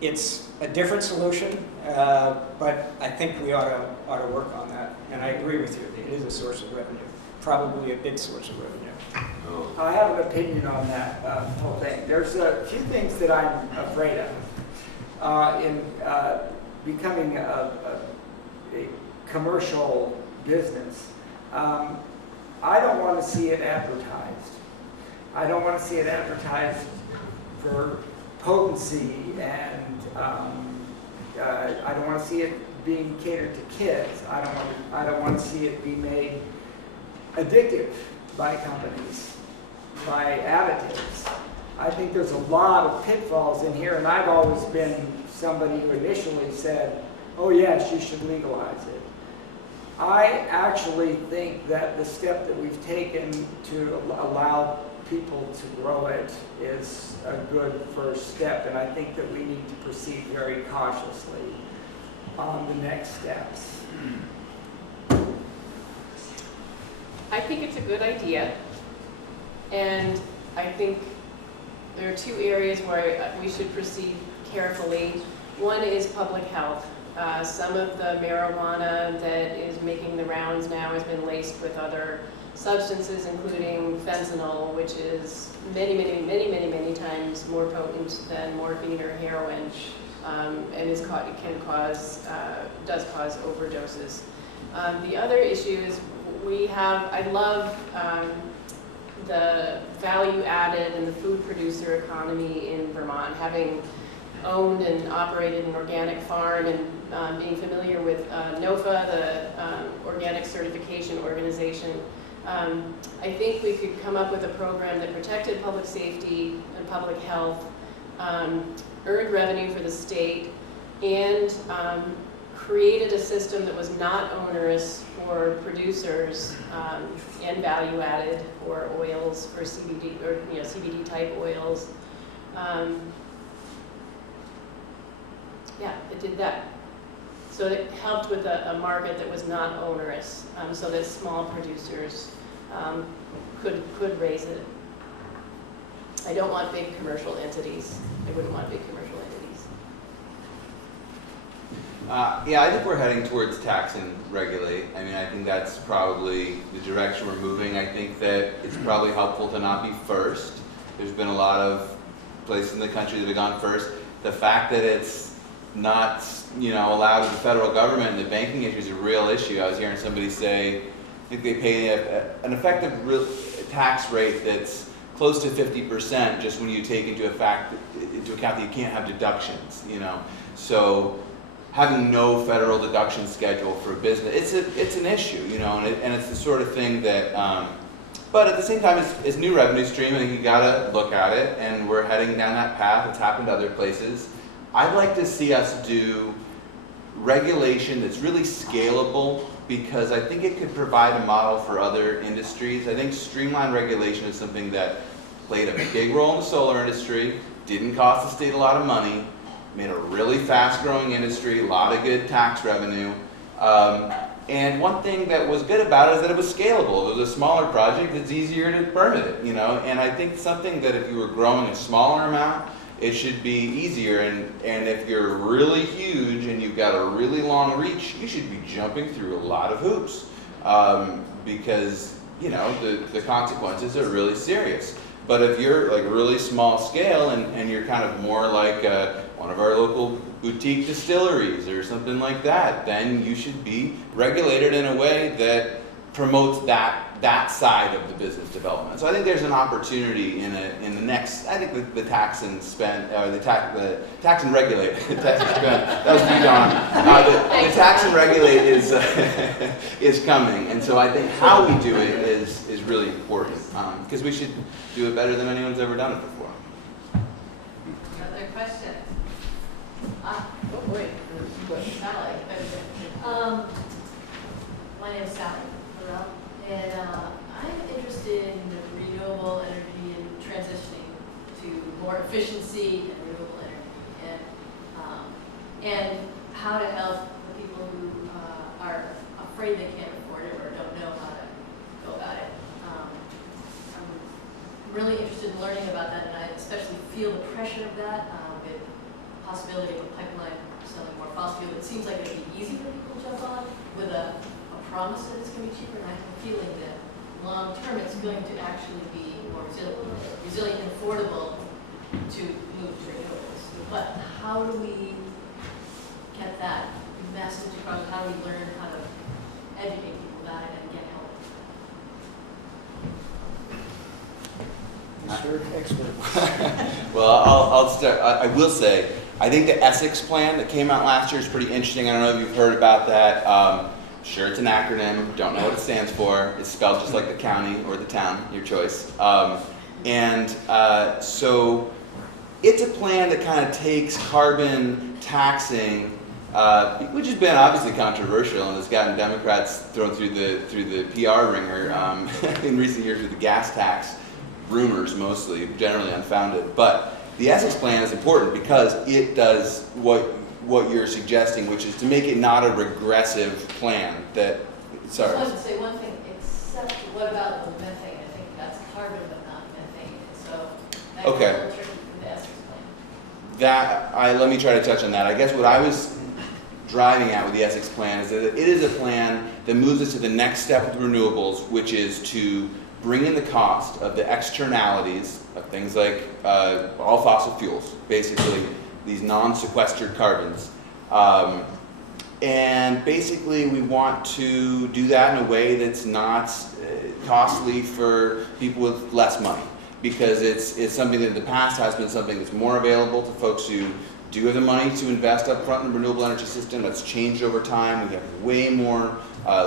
it's a different solution, but I think we ought to work on that. And I agree with you, it is a source of revenue, probably a big source of revenue. I have an opinion on that whole thing. There's a few things that I'm afraid of in becoming a commercial business. I don't want to see it advertised. I don't want to see it advertised for potency, and I don't want to see it being catered to kids. I don't want to see it be made addictive by companies, by additives. I think there's a lot of pitfalls in here, and I've always been somebody who initially said, "Oh yes, you should legalize it." I actually think that the step that we've taken to allow people to grow it is a good first step, and I think that we need to proceed very cautiously on the next steps. I think it's a good idea, and I think there are two areas where we should proceed carefully. One is public health. Some of the marijuana that is making the rounds now has been laced with other substances, including fentanyl, which is many times more potent than morphine or heroin, and does cause overdoses. The other issue is I love the value added and the food producer economy in Vermont, having owned and operated an organic farm and being familiar with NOFA, the Organic Certification Organization. I think we could come up with a program that protected public safety and public health, earned revenue for the state, and created a system that was not onerous for producers and value added for oils, for CBD, or CBD type oils. Yeah, it did that. So it helped with a market that was not onerous, so that small producers could raise it. I don't want big commercial entities. I wouldn't want big commercial entities. Yeah, I think we're heading towards tax and regulate. I mean, I think that's probably the direction we're moving. I think that it's probably helpful to not be first. There's been a lot of places in the country that have gone first. The fact that it's not, allowed to the federal government and the banking issue is a real issue. I was hearing somebody say, I think they pay an effective tax rate that's close to 50% just when you take into account that you can't have deductions, So having no federal deduction schedule for a business, it's an issue, and it's the sort of thing that, but at the same time, it's new revenue stream, and you gotta look at it, and we're heading down that path. It's happened to other places. I'd like to see us do regulation that's really scalable, because I think it could provide a model for other industries. I think streamlined regulation is something that played a big role in the solar industry, didn't cost the state a lot of money, made a really fast-growing industry, a lot of good tax revenue. And one thing that was good about it is that it was scalable. It was a smaller project, it's easier to permit it, And I think something that if you were growing a smaller amount, it should be easier. And if you're really huge and you've got a really long reach, you should be jumping through a lot of hoops because, the consequences are really serious. But if you're like really small scale and you're kind of more like one of our local boutique distilleries or something like that, then you should be regulated in a way that promotes that side of the business development. So I think there's an opportunity in the next. I think the tax and spend, or the tax and regulate. Tax and spend. That was me, Don. The tax and regulate is coming, and so I think how we do it is really important because we should do it better than anyone's ever done it before. Another question? Oh, wait. Sally. My name is Sally Burrell, and I'm interested in renewable energy and transitioning to more efficiency and renewable energy, and how to help the people who are afraid they can't afford it or don't know how to go about it. I'm really interested in learning about that, and I especially feel the pressure of that with the possibility of a pipeline selling more fossil fuel. It seems like it'd be easy for people to jump on with a promise that it's going to be cheaper, and I have a feeling that long term it's going to actually be more resilient and affordable to move to renewables. But how do we get that message across? How do we learn how to educate people about it and get help? Sure, expert. Well, I'll start. I will say, I think the Essex Plan that came out last year is pretty interesting. I don't know if you've heard about that. Sure, it's an acronym. Don't know what it stands for. It's spelled just like the county or the town, your choice. So it's a plan that kind of takes carbon taxing, which has been obviously controversial and has gotten Democrats thrown through the PR ringer in recent years with the gas tax. Rumors mostly, generally unfounded. But the Essex Plan is important because it does what you're suggesting, which is to make it not a regressive plan that, sorry. I just wanted to say one thing, except what about the methane? I think that's carbon but not methane. So that Okay. gets a little tricky with the Essex Plan. Let me try to touch on that. I guess what I was driving at with the Essex Plan is that it is a plan that moves us to the next step with renewables, which is to bring in the cost of the externalities of things like all fossil fuels, basically these non-sequestered carbons. And basically we want to do that in a way that's not costly for people with less money, because it's something that in the past has been something that's more available to folks who do have the money to invest up front in the renewable energy system. That's changed over time. We have way more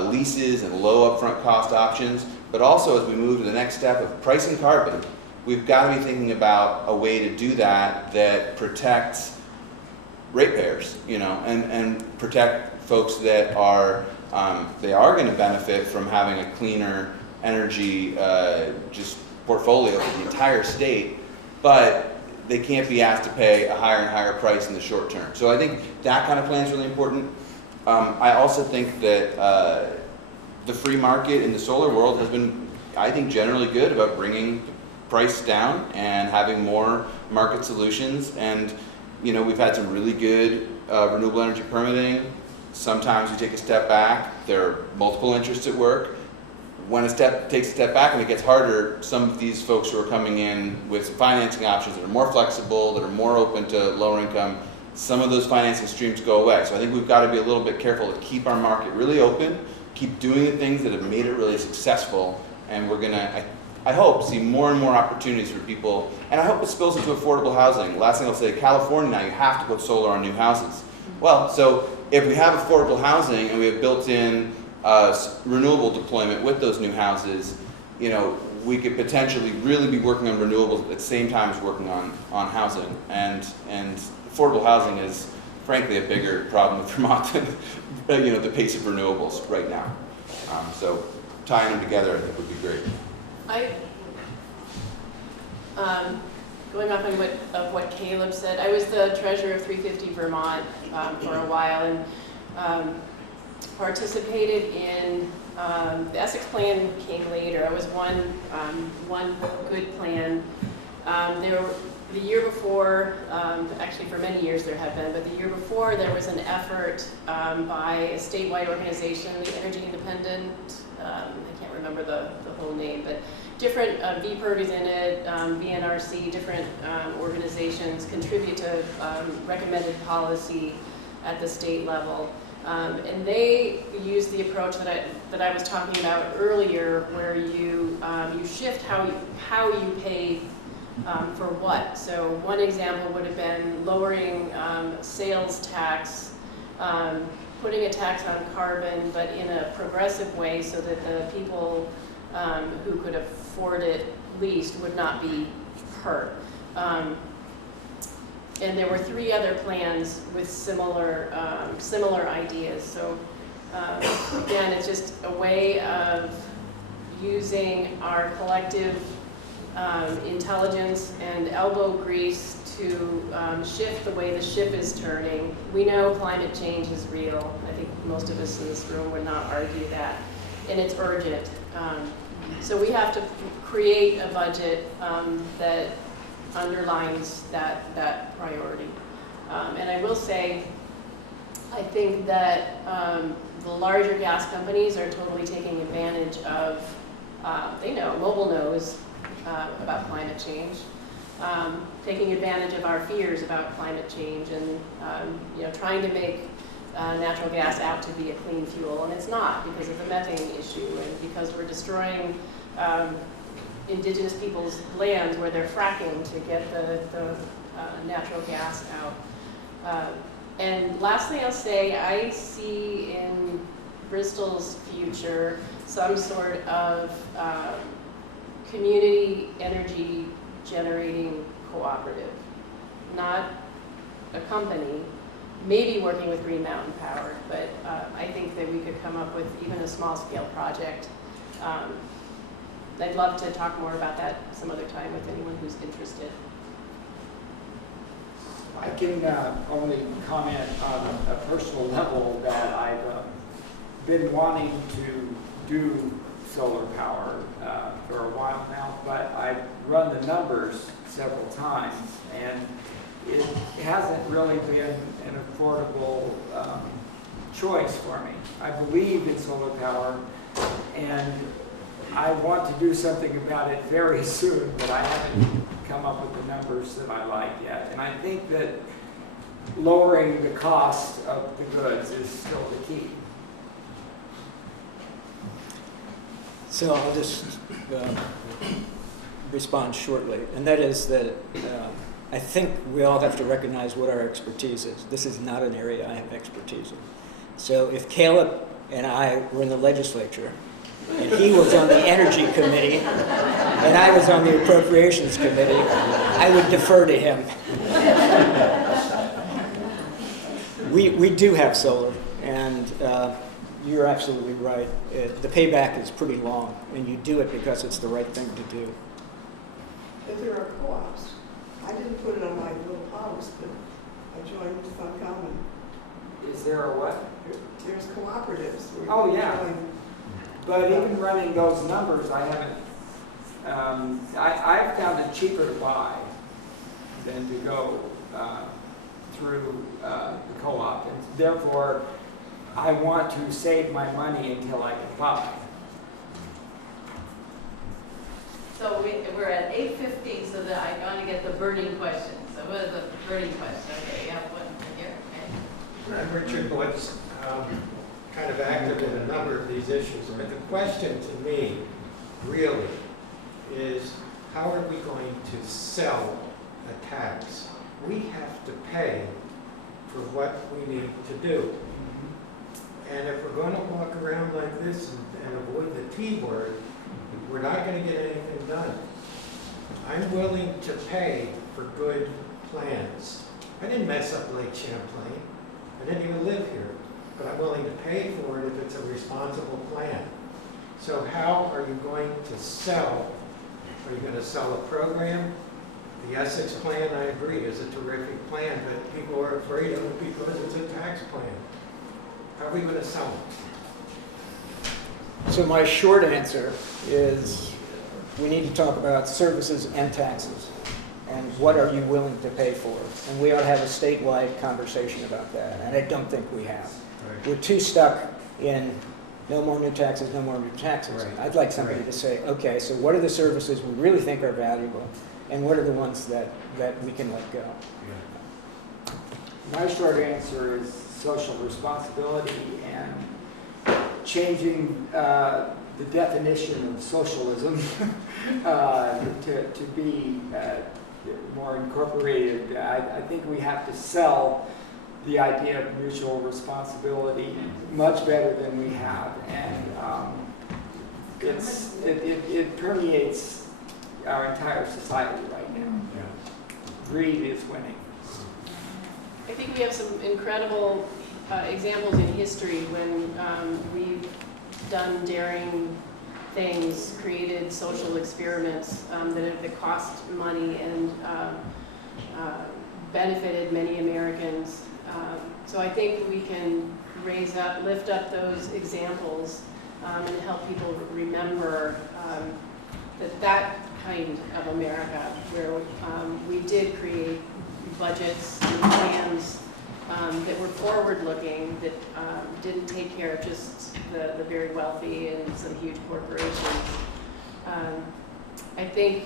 leases and low upfront cost options. But also, as we move to the next step of pricing carbon, we've got to be thinking about a way to do that that protects ratepayers, and protect folks that are they are going to benefit from having a cleaner energy just portfolio for the entire state, but they can't be asked to pay a higher and higher price in the short term. So I think that kind of plan is really important. I also think that the free market in the solar world has been, I think, generally good about bringing price down and having more market solutions. And we've had some really good renewable energy permitting. Sometimes we take a step back. There are multiple interests at work. When takes a step back and it gets harder, some of these folks who are coming in with some financing options that are more flexible, that are more open to lower income, some of those financing streams go away. So I think we've got to be a little bit careful to keep our market really open, keep doing the things that have made it really successful, and we're going to, I hope, see more and more opportunities for people, and I hope it spills into affordable housing. Last thing I'll say, California now, you have to put solar on new houses. Well, so if we have affordable housing and we have built-in renewable deployment with those new houses, we could potentially really be working on renewables at the same time as working on housing. And affordable housing is, frankly, a bigger problem with Vermont than the pace of renewables right now. So tying them together, I think, would be great. Going off on what Caleb said, I was the treasurer of 350 Vermont for a while, and participated in the Essex Plan came later. I was one good plan. The year before, actually for many years there had been, but the year before there was an effort by a statewide organization, the Energy Independent, I can't remember the whole name, but different VPIRG is in it, VNRC, different organizations contribute to recommended policy at the state level. And they use the approach that I was talking about earlier, where you shift how you pay for what. So one example would have been lowering sales tax, putting a tax on carbon, but in a progressive way so that the people who could afford it least would not be hurt. And there were 3 other plans with similar ideas. So again, it's just a way of using our collective intelligence and elbow grease to shift the way the ship is turning. We know climate change is real. I think most of us in this room would not argue that. And it's urgent. So we have to create a budget that underlines that priority. And I will say, I think that the larger gas companies are totally taking advantage of, Mobil knows about climate change, taking advantage of our fears about climate change and trying to make natural gas out to be a clean fuel, and it's not, because of the methane issue and because we're destroying indigenous people's lands where they're fracking to get the natural gas out. And lastly, I'll say I see in Bristol's future some sort of community energy generating cooperative, not a company, maybe working with Green Mountain Power, but I think that we could come up with even a small scale project. I'd love to talk more about that some other time with anyone who's interested. I can only comment on a personal level that I've been wanting to do solar power for a while now, but I've run the numbers several times, and it hasn't really been an affordable choice for me. I believe in solar power, and I want to do something about it very soon, but I haven't come up with the numbers that I like yet. And I think that lowering the cost of the goods is still the key. So I'll just respond shortly, and that is that I think we all have to recognize what our expertise is. This is not an area I have expertise in. So if Caleb and I were in the legislature, and he was on the Energy Committee, and I was on the Appropriations Committee, I would defer to him. We do have solar, and you're absolutely right. The payback is pretty long, and you do it because it's the right thing to do. But there are co-ops. I didn't put it on my little house, but I joined Fun Common. Is there a what? There's cooperatives. where you Oh, can yeah. join. But even running those numbers, I haven't, I've found it cheaper to buy than to go through the co-op. And therefore, I want to save my money until I can buy. So we're at 8:15, so that I'm going to get the burning question. So what is the burning question? Okay, you have one here. Okay. I'm Richard Woods, kind of active in a number of these issues, but the question to me really is, how are we going to sell a tax? We have to pay for what we need to do. And if we're going to walk around like this and avoid the T word, we're not going to get anything done. I'm willing to pay for good plans. I didn't mess up Lake Champlain. I didn't even live here. But I'm willing to pay for it if it's a responsible plan. So how are you going to sell? Are you going to sell a program? The Essex Plan, I agree, is a terrific plan, but people are afraid of it because it's a tax plan. How are we going to sell it? So my short answer is we need to talk about services and taxes, and what are you willing to pay for? And we ought to have a statewide conversation about that, and I don't think we have. Right. We're too stuck in no more new taxes, no more new taxes. Right. I'd like somebody to say, okay, so what are the services we really think are valuable, and what are the ones that we can let go? My short answer is social responsibility and changing the definition of socialism to be more incorporated. I think we have to sell the idea of mutual responsibility much better than we have, and it permeates our entire society right now. Greed is winning. I think we have some incredible examples in history when we've done daring things, created social experiments that cost money and benefited many Americans. So I think we can lift up those examples and help people remember that kind of America, where we did create budgets and plans that were forward-looking, that didn't take care of just the very wealthy and some huge corporations. I think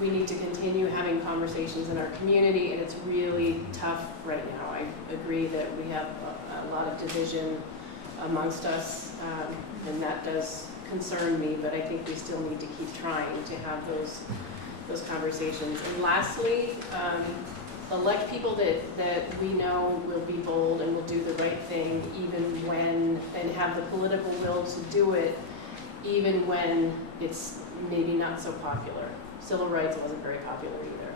we need to continue having conversations in our community, and it's really tough right now. I agree that we have a lot of division amongst us, and that does concern me, but I think we still need to keep trying to have those conversations. And lastly, elect people that we know will be bold and will do the right thing, even when, and have the political will to do it, even when it's maybe not so popular. Civil rights wasn't very popular either.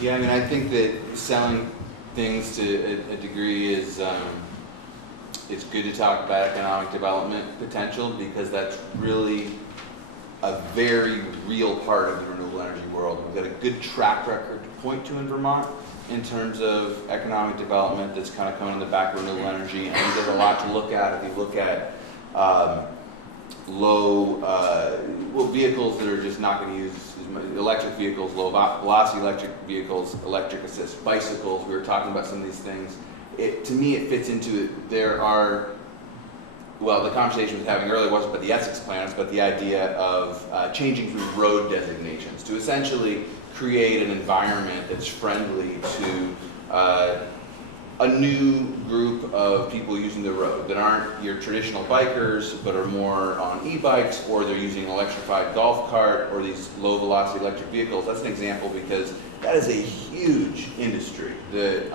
Yeah, I mean, I think that selling things to a degree is, it's good to talk about economic development potential, because that's really a very real part of the renewable energy world. We've got a good track record to point to in Vermont in terms of economic development that's kind of coming on the back of renewable energy. And there's a lot to look at if you look at vehicles that are just not going to use as much, electric vehicles, low velocity electric vehicles, electric assist bicycles. We were talking about some of these things. To me, it fits into it. There are, well, the conversation we were having earlier wasn't about the Essex Plan, it's about the idea of changing through road designations to essentially create an environment that's friendly to a new group of people using the road that aren't your traditional bikers, but are more on e-bikes, or they're using an electrified golf cart or these low velocity electric vehicles. That's an example because that is a huge industry that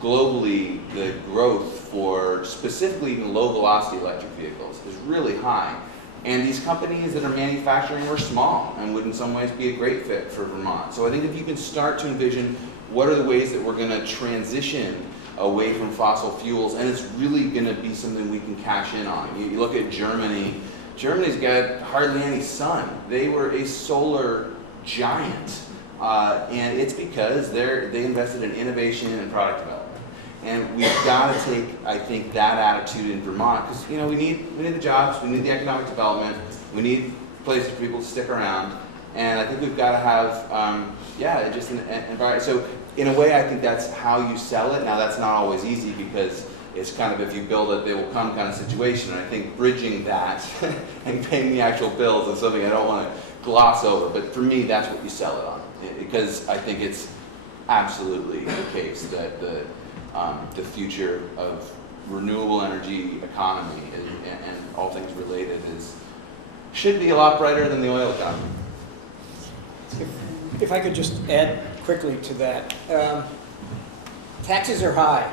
globally, the growth for specifically even low-velocity electric vehicles is really high. And these companies that are manufacturing are small and would in some ways be a great fit for Vermont. So I think if you can start to envision what are the ways that we're going to transition away from fossil fuels, and it's really going to be something we can cash in on. You look at Germany. Germany's got hardly any sun. They were a solar giant. And it's because they invested in innovation and product development. And we've got to take, I think, that attitude in Vermont, because we need the jobs, we need the economic development, we need places for people to stick around, and I think we've got to have, just an environment. So in a way, I think that's how you sell it. Now, that's not always easy because it's kind of if you build it, they will come kind of situation. And I think bridging that and paying the actual bills is something I don't want to gloss over. But for me, that's what you sell it on, because I think it's absolutely the case that the future of renewable energy economy and all things related should be a lot brighter than the oil economy. If I could just add quickly to that. Taxes are high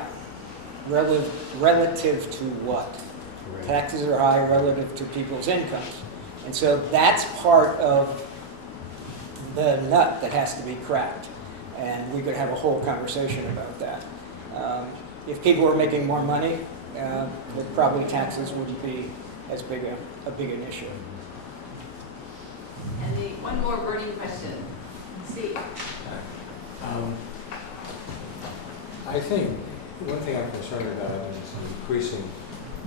relative to what? Right. Taxes are high relative to people's incomes. And so that's part of the nut that has to be cracked. And we could have a whole conversation about that. If people were making more money, then probably taxes wouldn't be as big an issue. And one more burning question. Steve. I think one thing I'm concerned about is the increasing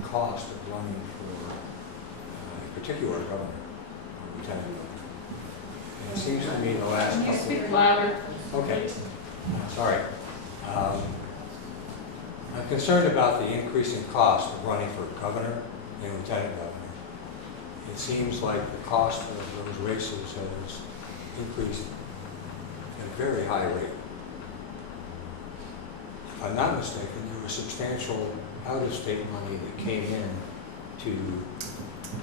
cost of running for a particular governor, or lieutenant governor. And it seems to me the last couple. Can you speak louder? Okay, sorry. I'm concerned about the increasing cost of running for governor and lieutenant governor. It seems like the cost of those races has increased at a very high rate. If I'm not mistaken, there was substantial out-of-state money that came in to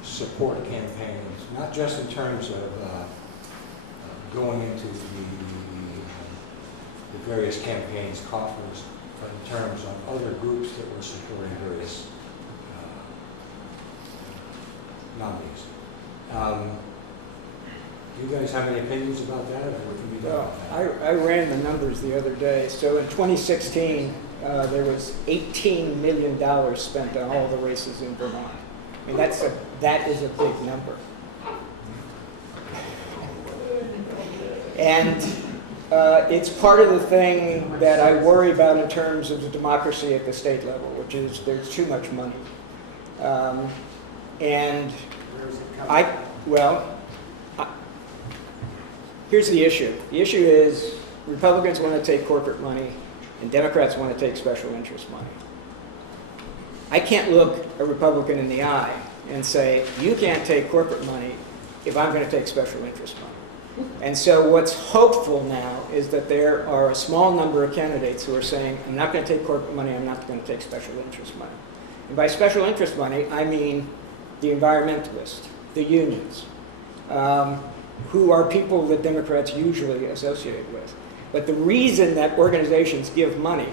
support campaigns, not just in terms of going into the various campaigns' coffers, but in terms of other groups that were supporting various nominees. Do you guys have any opinions about that, or what can be done about that? I ran the numbers the other day. So in 2016, there was $18 million spent on all the races in Vermont. I mean, that is a big number. And it's part of the thing that I worry about in terms of the democracy at the state level, which is there's too much money. Here's the issue. The issue is Republicans want to take corporate money and Democrats want to take special interest money. I can't look a Republican in the eye and say, you can't take corporate money if I'm going to take special interest money. And so what's hopeful now is that there are a small number of candidates who are saying, I'm not going to take corporate money, I'm not going to take special interest money. And by special interest money, I mean the environmentalists, the unions, who are people that Democrats usually associate with. But the reason that organizations give money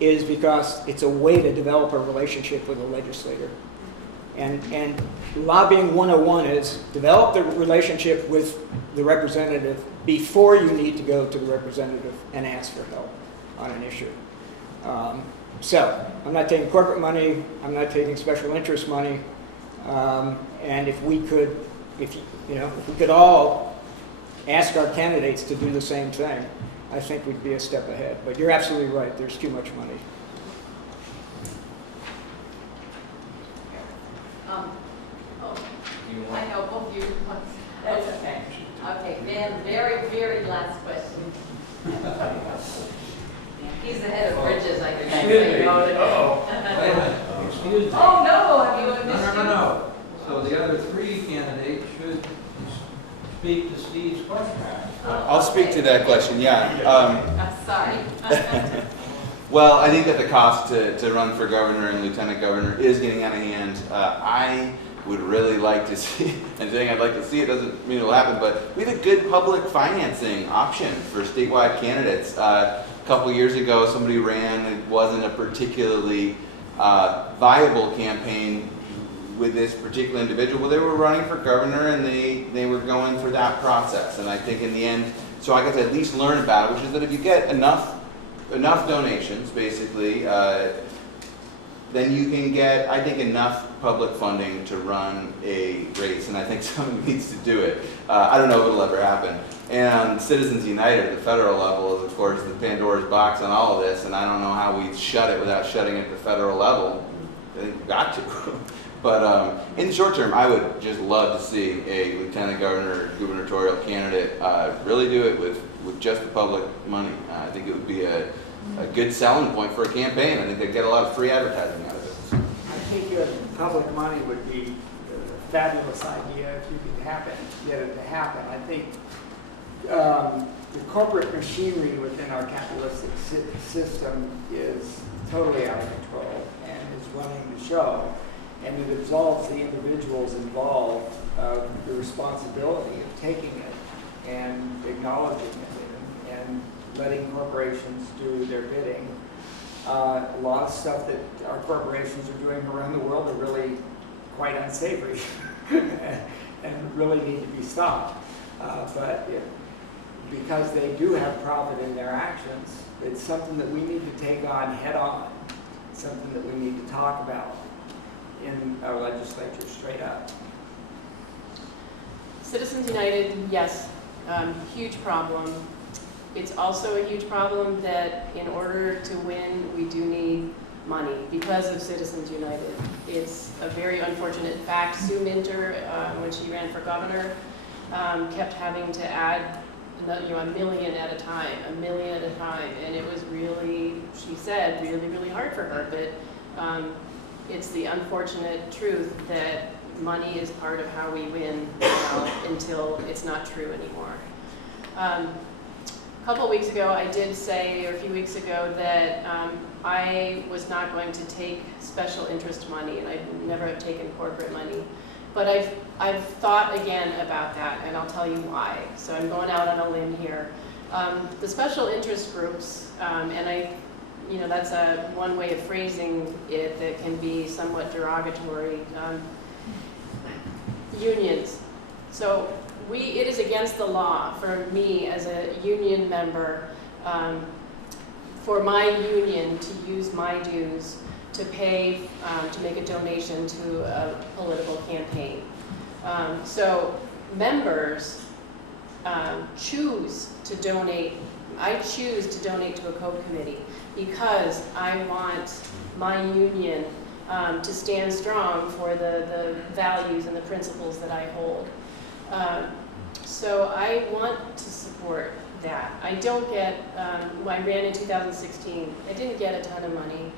is because it's a way to develop a relationship with a legislator. And lobbying 101 is develop the relationship with the representative before you need to go to the representative and ask for help on an issue. So I'm not taking corporate money, I'm not taking special interest money, and if we could all ask our candidates to do the same thing, I think we'd be a step ahead. But you're absolutely right, there's too much money. I know both of you. That's okay. Okay, Dan, very, very last question. He's the head of bridges, I can say. Excuse me. Oh, no, have you missed you? No. So the other three candidates should speak to Steve's question. I'll speak to that question, yeah. Sorry. Well, I think that the cost to run for governor and lieutenant governor is getting out of hand. I would really like to see, and saying I'd like to see it doesn't mean it'll happen, but we have a good public financing option for statewide candidates. A couple years ago, somebody ran, it wasn't a particularly viable campaign with this particular individual. Well, they were running for governor and they were going through that process. And I think in the end, so I got to at least learn about it, which is that if you get enough donations, basically, then you can get, I think, enough public funding to run a race, and I think someone needs to do it. I don't know if it'll ever happen. And Citizens United at the federal level is, of course, the Pandora's box on all of this, and I don't know how we shut it without shutting it at the federal level. I think we've got to. But in the short term, I would just love to see a lieutenant governor, gubernatorial candidate really do it with just the public money. I think it would be a good selling point for a campaign. I think they'd get a lot of free advertising out of it. I think public money would be a fabulous idea if you could get it to happen. I think the corporate machinery within our capitalistic system is totally out of control and is running the show. And it absolves the individuals involved of the responsibility of taking it and acknowledging it and letting corporations do their bidding. A lot of stuff that our corporations are doing around the world are really quite unsavory and really need to be stopped. Because they do have profit in their actions, it's something that we need to take on head on, something that we need to talk about in our legislature straight up. Citizens United, yes, huge problem. It's also a huge problem that in order to win, we do need money because of Citizens United. It's a very unfortunate fact. Sue Minter, when she ran for governor, kept having to add $1 million at a time, and it was really, she said, really hard for her. But it's the unfortunate truth that money is part of how we win until it's not true anymore. A couple weeks ago, I did say, or a few weeks ago, that I was not going to take special interest money, and I never have taken corporate money. But I've thought again about that, and I'll tell you why. So I'm going out on a limb here. The special interest groups, and that's one way of phrasing it that can be somewhat derogatory. Unions. So it is against the law for me as a union member, for my union to use my dues to pay, to make a donation to a political campaign. So members choose to donate. I choose to donate to a code committee because I want my union to stand strong for the values and the principles that I hold. So I want to support that. I don't get, when I ran in 2016, I didn't get a ton of money.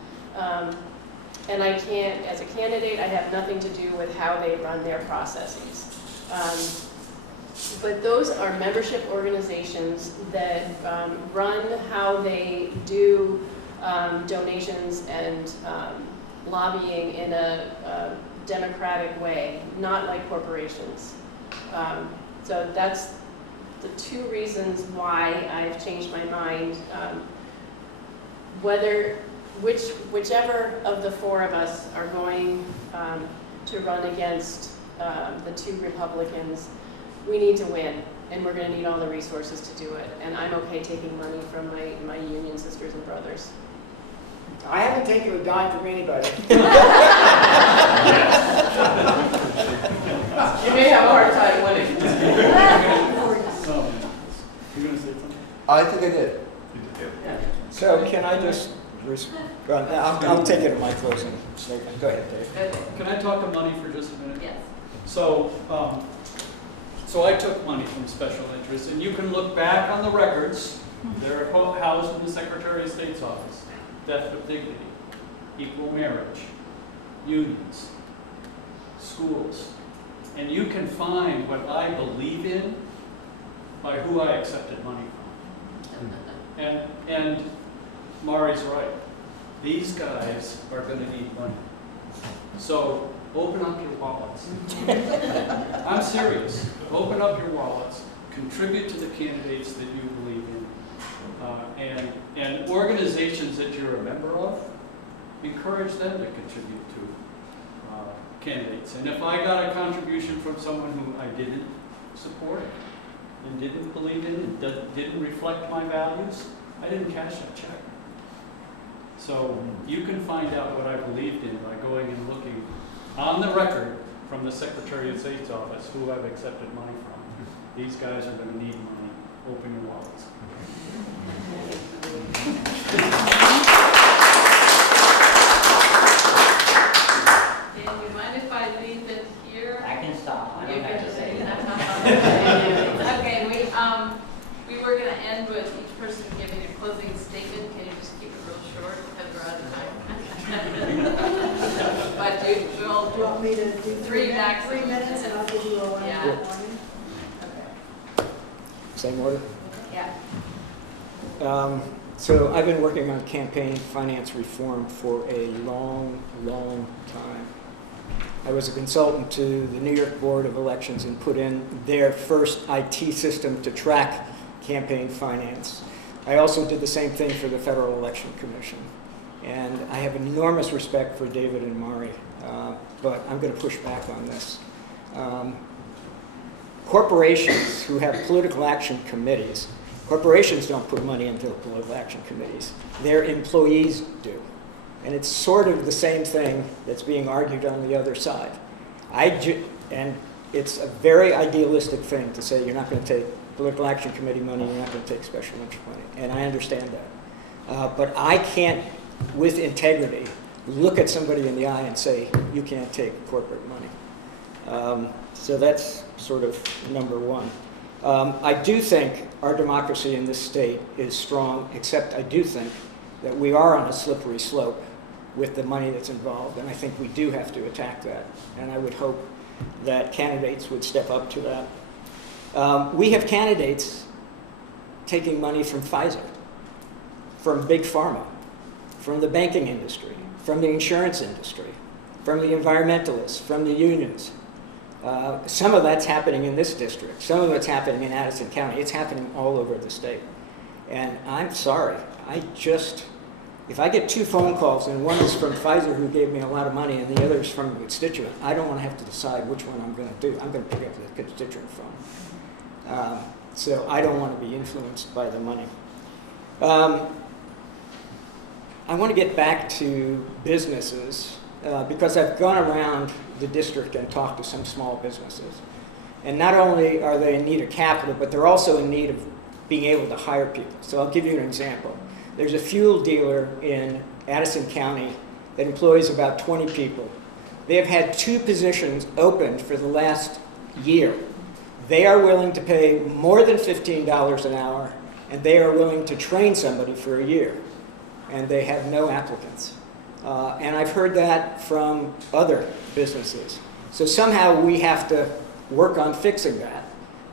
And I can't, as a candidate, I have nothing to do with how they run their processes. But those are membership organizations that run how they do donations and lobbying in a democratic way, not like corporations. So that's the two reasons why I've changed my mind. Whichever of the four of us are going to run against the two Republicans, we need to win, and we're going to need all the resources to do it. And I'm okay taking money from my union sisters and brothers. I haven't taken a dime from anybody. You may have a hard time winning. You going to say something? I think I did. So can I just, I'll take it in my closing statement. Go ahead, Dave. Can I talk of money for just a minute? Yes. So I took money from special interests, and you can look back on the records. They're housed in the Secretary of State's office. Death with dignity, equal marriage, unions, schools. And you can find what I believe in by who I accepted money from. And Mari's right. These guys are going to need money. So open up your wallets. I'm serious. Open up your wallets. Contribute to the candidates that you believe in. And organizations that you're a member of, encourage them to contribute to candidates. And if I got a contribution from someone who I didn't support and didn't believe in and didn't reflect my values, I didn't cash that check. So you can find out what I believed in by going and looking on the record from the Secretary of State's office who I've accepted money from. These guys are going to need money. Open your wallets. Dan, you mind if I leave this here? I can stop. I You don't have can to say that. that. Okay, we were gonna end with each person giving a closing statement. Can you just keep it real short because we're out of time? But Do you we'll, want me to do Three maximum. 3 minutes and I'll give you a 1 Yeah. minute warning? Okay. Same order? yeah. So I've been working on campaign finance reform for a long, long time. I was a consultant to the New York Board of Elections and put in their first IT system to track campaign finance. I also did the same thing for the Federal Election Commission. And I have enormous respect for David and Mari, but I'm going to push back on this. Corporations who have political action committees, corporations don't put money into political action committees. Their employees do. And it's sort of the same thing that's being argued on the other side. And it's a very idealistic thing to say you're not going to take political action committee money, you're not going to take special interest money. And I understand that. But I can't, with integrity, look at somebody in the eye and say, you can't take corporate money. So that's sort of number one. I do think our democracy in this state is strong, except I do think that we are on a slippery slope with the money that's involved, and I think we do have to attack that. And I would hope that candidates would step up to that. We have candidates taking money from Pfizer, from Big Pharma, from the banking industry, from the insurance industry, from the environmentalists, from the unions. Some of that's happening in this district. Some of it's happening in Addison County. It's happening all over the state. And I'm sorry, if I get 2 phone calls and one is from Pfizer who gave me a lot of money and the other is from a constituent, I don't want to have to decide which one I'm going to do. I'm going to pick up the constituent phone. So I don't want to be influenced by the money. I want to get back to businesses because I've gone around the district and talked to some small businesses. And not only are they in need of capital, but they're also in need of being able to hire people. So I'll give you an example. There's a fuel dealer in Addison County that employs about 20 people. They have had 2 positions opened for the last year. They are willing to pay more than $15 an hour, and they are willing to train somebody for a year. And they have no applicants. And I've heard that from other businesses. So somehow we have to work on fixing that.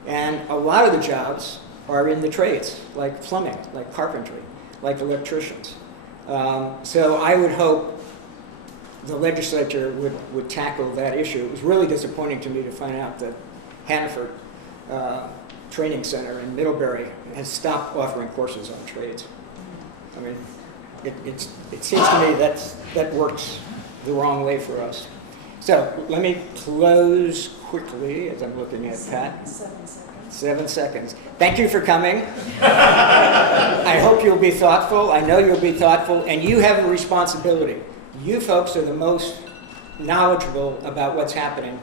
And a lot of the jobs are in the trades, like plumbing, like carpentry, like electricians. So I would hope the legislature would tackle that issue. It was really disappointing to me to find out that Hannaford Training Center in Middlebury has stopped offering courses on trades. I mean, it seems to me that works the wrong way for us. So let me close quickly as I'm looking at Pat. 7 seconds. 7 seconds. Thank you for coming. I hope you'll be thoughtful. I know you'll be thoughtful, and you have a responsibility. You folks are the most knowledgeable about what's happening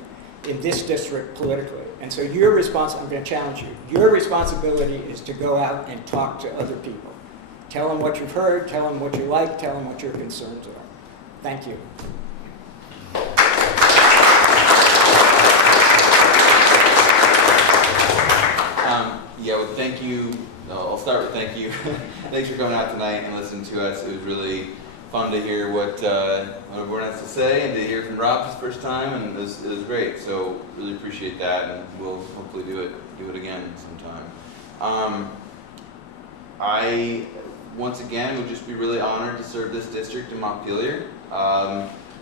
in this district politically. And so I'm going to challenge you. Your responsibility is to go out and talk to other people. Tell them what you've heard, tell them what you like, tell them what your concerns are. Thank you. Yeah, well, thank you. I'll start with thank you. Thanks for coming out tonight and listening to us. It was really fun to hear what everyone has to say and to hear from Rob for the first time, and it was great. So really appreciate that, and we'll hopefully do it again sometime. I once again would just be really honored to serve this district in Montpelier.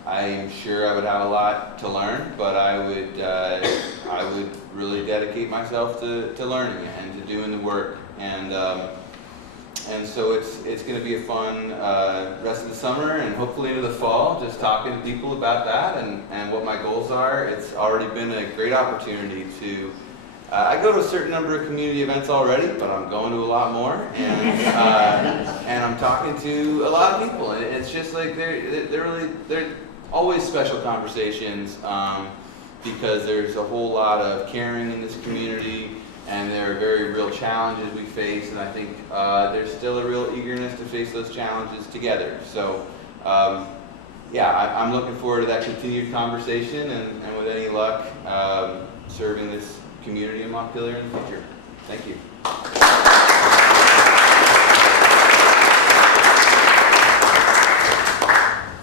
I'm sure I would have a lot to learn, but I would really dedicate myself to learning it and to doing the work. And so it's going to be a fun rest of the summer and hopefully into the fall, just talking to people about that and what my goals are. It's already been a great opportunity to, I go to a certain number of community events already, but I'm going to a lot more, and I'm talking to a lot of people, and it's just like they're always special conversations because there's a whole lot of caring in this community. And there are very real challenges we face, and I think there's still a real eagerness to face those challenges together. So, yeah, I'm looking forward to that continued conversation, and with any luck, serving this community in Montpelier in the future. Thank you.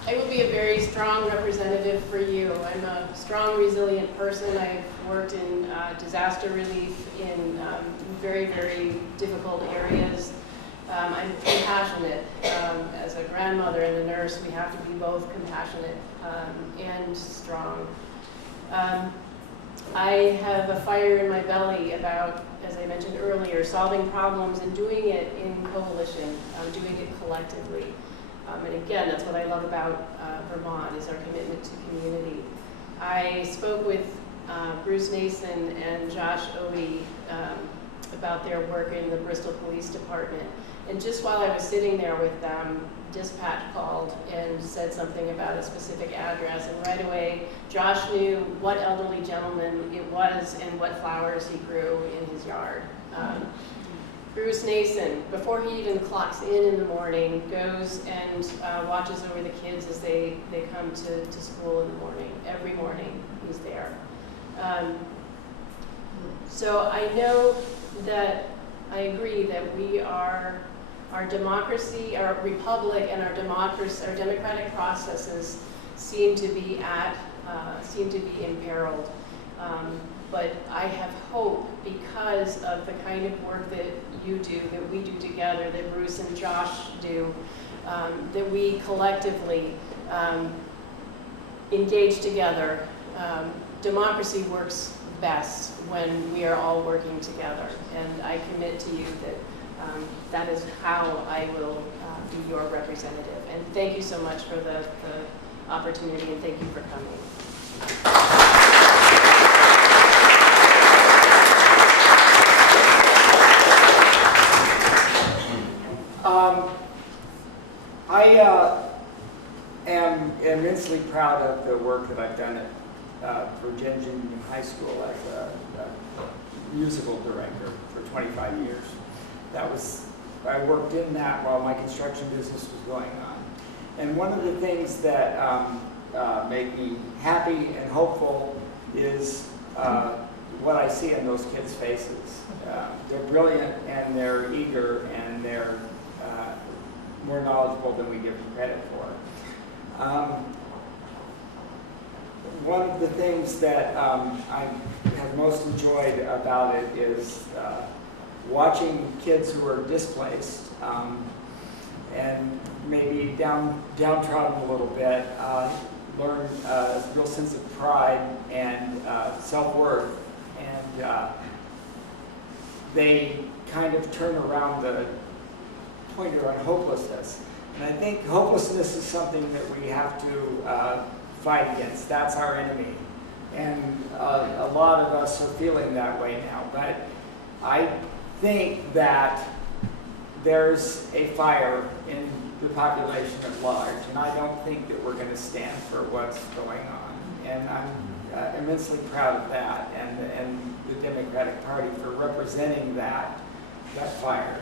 I will be a very strong representative for you. I'm a strong, resilient person. I've worked in disaster relief in very, very difficult areas. I'm compassionate. As a grandmother and a nurse, we have to be both compassionate and strong. I have a fire in my belly about, as I mentioned earlier, solving problems and doing it in coalition, doing it collectively. And again, that's what I love about Vermont, is our commitment to community. I spoke with Bruce Nason and Josh Owie about their work in the Bristol Police Department. And just while I was sitting there with them, dispatch called and said something about a specific address, and right away Josh knew what elderly gentleman it was and what flowers he grew in his yard. Bruce Nason, before he even clocks in the morning, goes and watches over the kids as they come to school in the morning. Every morning he's there. So I know that I agree that we are, our democracy, our republic, and our democracy, our democratic processes seem to be imperiled. But I have hope because of the kind of work that you do, that we do together, that Bruce and Josh do, that we collectively engage together. Democracy works best when we are all working together, and I commit to you that that is how I will be your representative. And thank you so much for the opportunity, and thank you for coming. I am immensely proud of the work that I've done at Virginia Union High School as a musical director for 25 years. I worked in that while my construction business was going on. And one of the things that make me happy and hopeful is what I see in those kids' faces. They're brilliant and they're eager and they're more knowledgeable than we give them credit for. One of the things that I have most enjoyed about it is watching kids who are displaced and maybe downtrodden a little bit learn a real sense of pride and self-worth, and they kind of turn around the pointer on hopelessness. And I think hopelessness is something that we have to fight against. That's our enemy. And a lot of us are feeling that way now. But I think that there's a fire in the population at large, and I don't think that we're going to stand for what's going on. And I'm immensely proud of that, and the Democratic Party for representing that fire.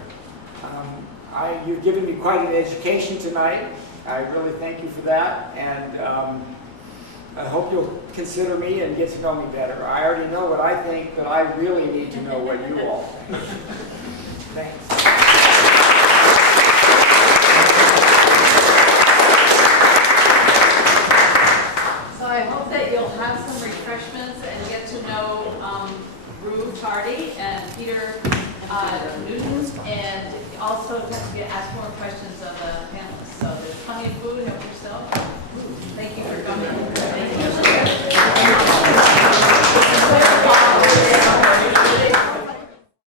You've given me quite an education tonight. I really thank you for that, and I hope you'll consider me and get to know me better. I already know what I think, but I really need to know what you all think. Thanks. So I hope that you'll have some refreshments and get to know Rue Tardy and Peter Newton, and also to ask more questions